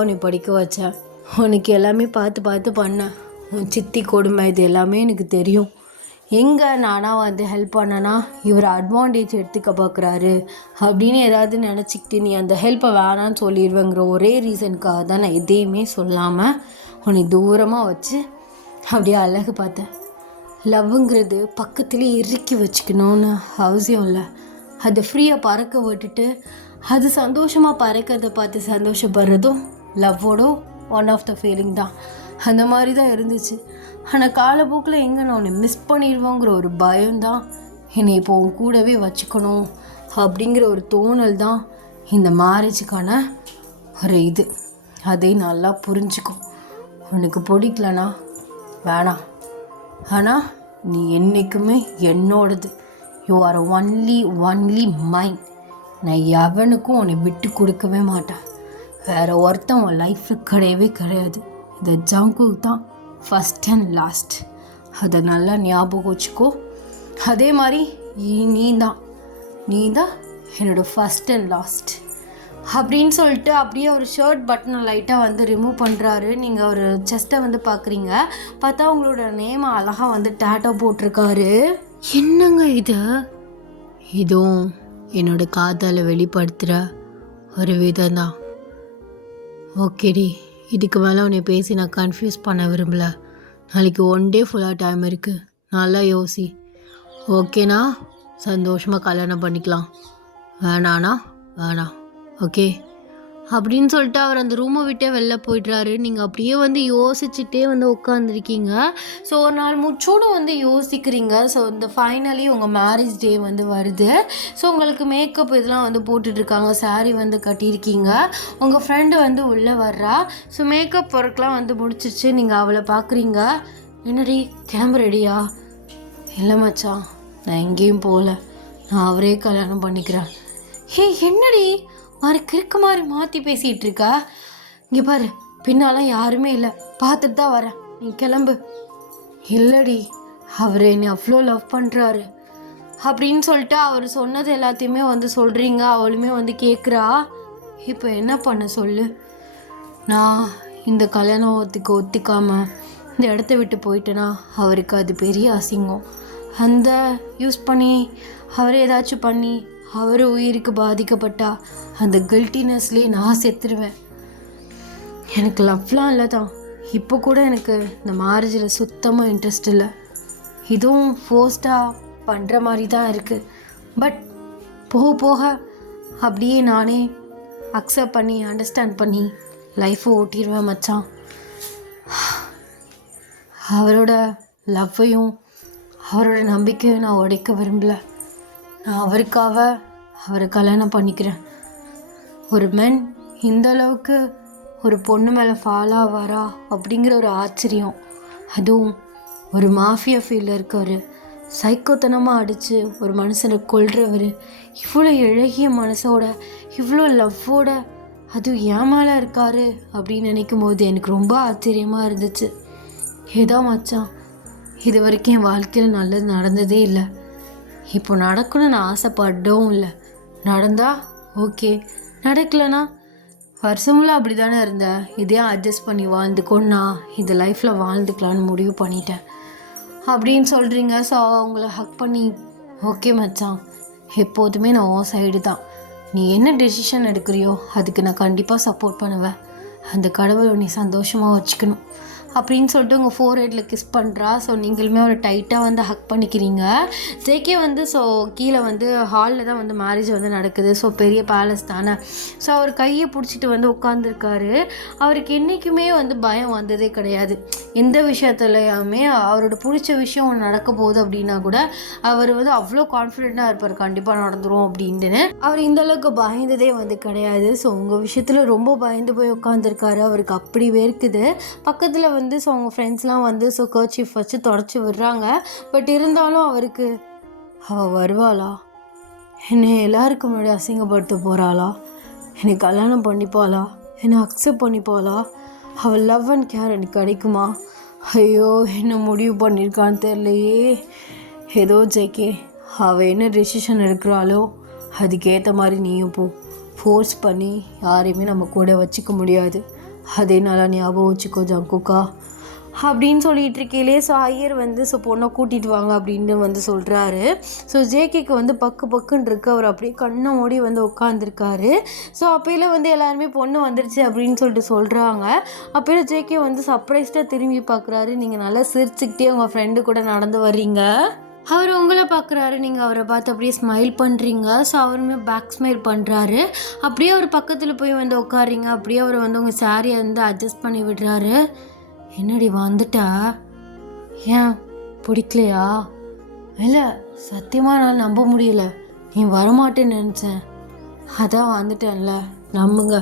உன்னை படிக்க வச்சேன். உனக்கு எல்லாமே பார்த்து பண்ணேன். உன் சித்தி கொடுமை இது எல்லாமே எனக்கு தெரியும். எங்கே நானாக ஹெல்ப் பண்ணனா இவர் அட்வான்டேஜ் எடுத்துக்க பார்க்குறாரு அப்படின்னு ஏதாவது நினச்சிக்கிட்டு நீ அந்த ஹெல்ப்பை வேணான்னு சொல்லிடுவேங்கிற ஒரே ரீசனுக்காக தான் நான் எதையுமே சொல்லாமல் உன்னை தூரமாக வச்சு அப்படியே அழகு பார்த்தேன். லவ்வுங்கிறது பக்கத்துலேயே இறுக்கி வச்சுக்கணும்னு அவசியம் இல்லை. அதை ஃப்ரீயாக பறக்க விட்டுட்டு அது சந்தோஷமாக பறக்கிறத பார்த்து சந்தோஷப்படுறதும் லவ்வோட ஒன் ஆஃப் த ஃபீலிங் தான். அந்த மாதிரி தான் இருந்துச்சு. ஆனால் காலப்போக்கில் எங்கே நான் உன்னை மிஸ் பண்ணிடுவோங்கிற ஒரு பயம்தான் என்னை இப்போ உன் கூடவே வச்சுக்கணும் அப்படிங்கிற ஒரு தோணல் தான் இந்த மேரேஜுக்கான ஒரு இது. அதை நல்லா புரிஞ்சுக்கும். உனக்கு பிடிக்கலனா வேணாம், ஆனால் நீ என்றைக்குமே என்னோடது. யூ ஆர் ஒன்லி மைன். நான் எவனுக்கும் உன்னை விட்டு கொடுக்கவே மாட்டேன். வேறு ஒருத்தன் உன் லைஃப்பில் கிடையவே கிடையாது. இந்த ஜங்குக்கு தான் ஃபஸ்ட் அண்ட் லாஸ்ட். அதை நல்லா ஞாபகம் வச்சுக்கோ. அதே மாதிரி நீ தான் என்னோடய ஃபஸ்ட் அண்ட் லாஸ்ட் அப்படின்னு சொல்லிட்டு அப்படியே ஒரு ஷர்ட் பட்டனை லைட்டாக ரிமூவ் பண்ணுறாரு. நீங்கள் ஒரு செஸ்ட்டை பார்க்குறீங்க. பார்த்தா உங்களோட நேமை அழகாக டேட்டோ போட்டிருக்காரு. என்னங்க இது? இதுவும் என்னோட காதலை வெளிப்படுத்துகிற ஒரு விதம் தான். ஓகேடி, இதுக்கு மேலே உன்னை பேசி நான் கன்ஃபியூஸ் பண்ண விரும்பல. நாளைக்கு 1 டே ஃபுல்லாக டைம் இருக்குது. நல்லா யோசி. ஓகேனா சந்தோஷமாக கல்யாணம் பண்ணிக்கலாம், வேணானா வேணாம். ஓகே அப்படின்னு சொல்லிட்டு அவர் அந்த ரூமை விட்டே வெளில போய்ட்றாரு. நீங்கள் அப்படியே வந்து யோசிச்சுட்டே வந்து உட்காந்துருக்கீங்க. ஸோ ஒரு நாள் முச்சோடு வந்து யோசிக்கிறீங்க. ஸோ இந்த ஃபைனலி உங்கள் மேரேஜ் டே வந்து வருது. ஸோ உங்களுக்கு மேக்கப் இதெல்லாம் வந்து போட்டுட்ருக்காங்க, சாரீ வந்து கட்டியிருக்கீங்க. உங்கள் ஃப்ரெண்டு வந்து உள்ளே வர்றா. ஸோ மேக்கப் ஒர்க்லாம் வந்து முடிச்சிருச்சு. நீங்கள் அவளை பார்க்குறீங்க. என்னடி கிளம்பு ரெடியா? இல்லை மச்சான், நான் எங்கேயும் போகல, நான் அவரே கல்யாணம் பண்ணிக்கிறேன். ஹே என்னடி மாதிரி கிறுக்கு மாதிரி மாற்றி பேசிகிட்டு இருக்கா? இங்கே பாரு, பின்னாலாம் யாருமே இல்லை, பார்த்துட்டு தான் வரேன், நீ கிளம்பு. இல்லடி, அவர் என்னை அவ்வளோ லவ் பண்ணுறாரு அப்படின்னு சொல்லிட்டு அவர் சொன்னது எல்லாத்தையுமே வந்து சொல்கிறீங்க. அவளுமே வந்து கேட்குறா. இப்போ என்ன பண்ண சொல்லு? நான் இந்த கல்யாணத்துக்கு ஒத்துக்காமல் இந்த இடத்த விட்டு போயிட்டேன்னா அவருக்கு அது பெரிய அசிங்கம். அந்த யூஸ் பண்ணி அவர் ஏதாச்சும் பண்ணி அவர் உயிருக்கு பாதிக்கப்பட்டா அந்த கில்ட்டினஸ்லேயே நான் செத்துருவேன். எனக்கு லவ்லாம் இல்லை தான். இப்போ கூட எனக்கு இந்த மேரேஜில் சுத்தமாக இன்ட்ரெஸ்ட் இல்லை. இதுவும் ஃபோர்ஸ்டாக பண்ணுற மாதிரி தான் இருக்குது. பட் போக போக அப்படியே நானே அக்செப்ட் பண்ணி அண்டர்ஸ்டாண்ட் பண்ணி லைஃப்பை ஓட்டிடுவேன் மச்சான். அவரோட லவ்வையும் அவரோட நம்பிக்கையும் நான் உடைக்க விரும்பல. நான் அவருக்காக அவரை கல்யாணம் பண்ணிக்கிறேன். ஒரு மென் இந்த அளவுக்கு ஒரு பொண்ணு மேலே ஃபாலோ ஆவாரா அப்படிங்கிற ஒரு ஆச்சரியம். அதுவும் ஒரு மாஃபியா ஃபீல்டில் இருக்கவர், சைக்கோத்தனமாக அடித்து ஒரு மனுஷனை கொல்றவர், இவ்வளோ இழகிய மனசோட இவ்வளோ லவ்வோட அதுவும் ஏன் மேலே இருக்கார் அப்படின்னு நினைக்கும் போது எனக்கு ரொம்ப ஆச்சரியமாக இருந்துச்சு. ஏதோ மச்சான், இது வரைக்கும் என் வாழ்க்கையில் நல்லது நடந்ததே இல்லை. இப்போ நடக்கணும்னு நான் ஆசைப்படவும் இல்லை. நடந்தால் ஓகே, நடக்கலைன்னா வருஷமுள்ள அப்படி தானே இருந்தேன், இதையும் அட்ஜஸ்ட் பண்ணி வாழ்ந்துக்கோன்னா இந்த லைஃப்பில் வாழ்ந்துக்கலான்னு முடிவு பண்ணிட்டேன் அப்படின்னு சொல்கிறீங்க. ஸோ அவங்கள ஹக் பண்ணி ஓகே மச்சான், எப்போதுமே நான் உன் சைடு தான், நீ என்ன டெசிஷன் எடுக்கிறியோ அதுக்கு நான் கண்டிப்பாக சப்போர்ட் பண்ணுவேன், அந்த கடவுளை நீ சந்தோஷமாக வச்சுக்கணும் அப்படின்னு சொல்லிட்டு உங்கள் ஃபோர்ஹெட்டில் கிஸ் பண்ணுறா. ஸோ நீங்களுமே ஒரு டைட்டாக வந்து ஹக் பண்ணிக்கிறீங்க. ஜேகே வந்து ஸோ கீழே வந்து ஹாலில் தான் வந்து மேரேஜ் வந்து நடக்குது. ஸோ பெரிய பேலஸ் தானே. ஸோ அவர் கையை பிடிச்சிட்டு வந்து உட்காந்துருக்காரு. அவருக்கு என்றைக்குமே வந்து பயம் வந்ததே கிடையாது. எந்த விஷயத்துலையுமே அவரோட பிடிச்ச விஷயம் ஒன்று நடக்க போகுது அப்படின்னா கூட அவர் வந்து அவ்வளோ கான்ஃபிடெண்ட்டாக இருப்பார், கண்டிப்பாக நடந்துரும் அப்படின்ட்டுன்னு. அவர் இந்தளவுக்கு பயந்ததே வந்து கிடையாது. ஸோ உங்கள் விஷயத்தில் ரொம்ப பயந்து போய் உட்காந்துருக்காரு. அவருக்கு அப்படி வேர்க்குது. பக்கத்தில் வந்து ஸோ அவங்க ஃப்ரெண்ட்ஸ்லாம் வந்து ஸோ கர்ச்சீஃப் வச்சு தொடச்சி விடுறாங்க. பட் இருந்தாலும் அவருக்கு அவள் வருவாளா, என்னை எல்லாருக்கும் முன்னாடி அசிங்கப்படுத்த போகிறாளா, என்னை கல்யாணம் பண்ணிப்பாளா, என்னை அக்செப்ட் பண்ணிப்பாளா, அவள் லவ் அண்ட் கேர் எனக்கு கிடைக்குமா, ஐயோ என்ன முடிவு பண்ணியிருக்கான்னு தெரியலையே. ஏதோ ஜேகே, அவள் என்ன டெசிஷன் எடுக்கிறாளோ அதுக்கேற்ற மாதிரி நீயும் போ. ஃபோர்ஸ் பண்ணி யாரையுமே நம்ம கூட வச்சுக்க முடியாது, அதே நல்லா ஞாபகம் வச்சுக்கோ ஜங்குக்கா அப்படின்னு சொல்லிட்டு இருக்கையிலே ஸோ ஐயர் வந்து ஸோ பொண்ணை கூட்டிகிட்டு வாங்க அப்படின்னு வந்து சொல்கிறாரு. ஸோ ஜேகேக்கு வந்து பக்குன்னு இருக்கு. அவர் அப்படியே கண்ணை மூடி வந்து உட்காந்துருக்காரு. ஸோ அப்போயில வந்து எல்லாருமே பொண்ணு வந்துருச்சு அப்படின்னு சொல்லிட்டு சொல்கிறாங்க. அப்போயில ஜேகே வந்து சர்ப்ரைஸ்டாக திரும்பி பார்க்குறாரு. நீங்கள் நல்லா சிரிச்சுக்கிட்டே உங்கள் ஃப்ரெண்டு கூட நடந்து வர்றீங்க. அவர் உங்களை பார்க்குறாரு, நீங்கள் அவரை பார்த்து அப்படியே ஸ்மைல் பண்ணுறீங்க. ஸோ அவருமே பேக் ஸ்மைல் பண்ணுறாரு. அப்படியே அவர் பக்கத்தில் போய் வந்து உட்காரிங்க. அப்படியே அவர் வந்து உங்கள் சாரியை வந்து அட்ஜஸ்ட் பண்ணி விடுறாரு. என்னடி வந்துட்டா, ஏன் பிடிக்கலையா? இல்லை சத்தியமாக நான் நம்ப முடியல, நீ வரமாட்டேன்னு நினச்சேன், அதான் வந்துட்டேன்ல, நம்புங்க.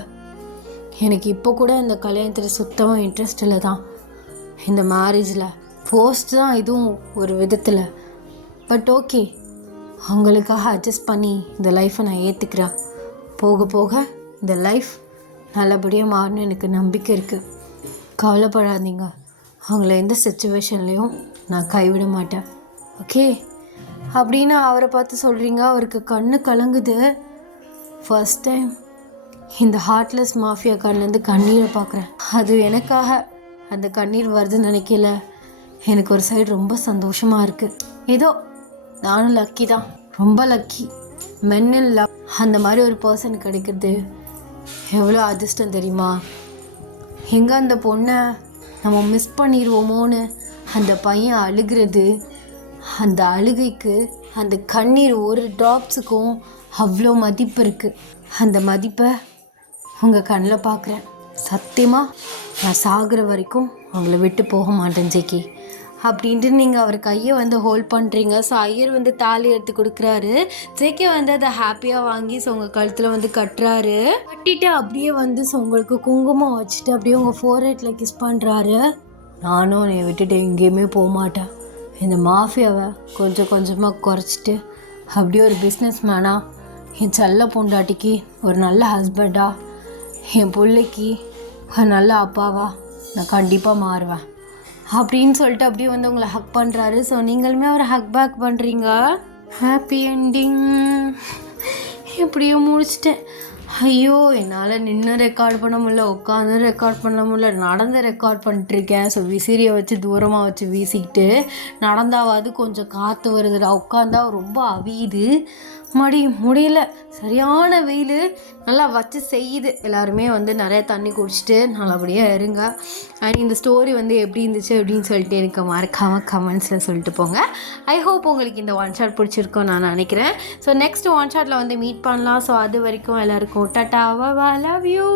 எனக்கு இப்போ கூட இந்த கல்யாணத்தில் சுத்தமாக இன்ட்ரெஸ்ட் இல்லை தான். இந்த மேரேஜில் ஃபோர்ஸ்ட் தான் இதுவும் ஒரு விதத்தில். பட் ஓகே, அவங்களுக்காக அட்ஜஸ்ட் பண்ணி இந்த லைஃப்பை நான் ஏற்றுக்கிறேன். போக போக இந்த லைஃப் நல்லபடியாக மாறணும் எனக்கு நம்பிக்கை இருக்குது. கவலைப்படாதீங்க, அவங்கள எந்த சுச்சுவேஷன்லேயும் நான் கைவிட மாட்டேன். ஓகே அப்படின்னு அவரை பார்த்து சொல்கிறீங்க. அவருக்கு கண்ணு கலங்குது. ஃபர்ஸ்ட் டைம் இந்த ஹார்ட்லெஸ் மாஃபியா கண்லேருந்து கண்ணீரை பார்க்குறேன். அது எனக்காக அந்த கண்ணீர் வருதுன்னு நினைக்கல. எனக்கு ஒரு சைடு ரொம்ப சந்தோஷமாக இருக்குது. ஏதோ நானும் லக்கி தான், ரொம்ப லக்கி. மென் இன் லவ் அந்த மாதிரி ஒரு பர்சன் கிடைக்கிறது எவ்வளோ அதிர்ஷ்டம் தெரியுமா? எங்கே அந்த பொண்ணை நம்ம மிஸ் பண்ணிடுவோமோன்னு அந்த பையன் அழுகிறது, அந்த அழுகைக்கு அந்த கண்ணீர் ஒரு ட்ராப்ஸுக்கும் அவ்வளோ மதிப்பு இருக்குது. அந்த மதிப்பை உங்கள் கண்ணில் பார்க்குறேன். சத்தியமாக நான் சாகிற வரைக்கும் உங்களை விட்டு போக மாட்டேன் ஜேகே அப்படின்ட்டு நீங்கள் அவர் கையை வந்து ஹோல்ட் பண்ணுறீங்க. ஸோ ஐயர் வந்து தாலி எடுத்து கொடுக்குறாரு. ஜேகே வந்து அதை ஹாப்பியாக வாங்கி ஸோ உங்கள் கழுத்தில் வந்து கட்டுறாரு. கட்டிட்டு அப்படியே வந்து ஸோ உங்களுக்கு குங்குமம் வச்சுட்டு அப்படியே உங்கள் ஃபோர்ஹெட்டில் கிஸ் பண்ணுறாரு. நானும் என்னை விட்டுட்டு எங்கேயுமே போக மாட்டேன். இந்த மாஃபியாவை கொஞ்சம் கொஞ்சமாக குறைச்சிட்டு அப்படியே ஒரு பிஸ்னஸ் மேனாக, என் செல்ல பொண்டாட்டிக்கு ஒரு நல்ல ஹஸ்பண்டாக, என் பிள்ளைக்கு ஒரு நல்ல அப்பாவா நான் கண்டிப்பாக மாறுவேன் அப்படின்னு சொல்லிட்டு அப்படியே வந்து உங்களை ஹக் பண்ணுறாரு. ஸோ நீங்களுமே அவரை ஹக் பேக் பண்ணுறீங்க. Happy ending. எப்படியோ முடிச்சிட்டேன். ஐயோ, என்னால் நின்று ரெக்கார்ட் பண்ண முடியல, உட்காந்து ரெக்கார்ட் பண்ண முடியல, நடந்து ரெக்கார்ட் பண்ணிட்டுருக்கேன். ஸோ விசிறியை வச்சு தூரமாக வச்சு வீசிக்கிட்டு நடந்தாவது கொஞ்சம் காற்று வருதுடா, உட்காந்தா ரொம்ப அவியுது, முடியல, சரியான வெயில், நல்லா வச்சு செய்யுது. எல்லாருமே வந்து நிறைய தண்ணி குடிச்சிட்டு நல்லபடியாக இருங்க. அண்ட் இந்த ஸ்டோரி வந்து எப்படி இருந்துச்சு அப்படின்னு சொல்லிட்டு எனக்கு மறக்காமல் கமெண்ட்ஸில் சொல்லிட்டு போங்க. ஐ ஹோப் உங்களுக்கு இந்த ஒன் ஷாட் பிடிச்சிருக்கோன்னு நான் நினைக்கிறேன். ஸோ நெக்ஸ்ட் ஒன் ஷாட்டில் வந்து மீட் பண்ணலாம். ஸோ அது வரைக்கும் எல்லாருக்கும் tata, bye bye, love you.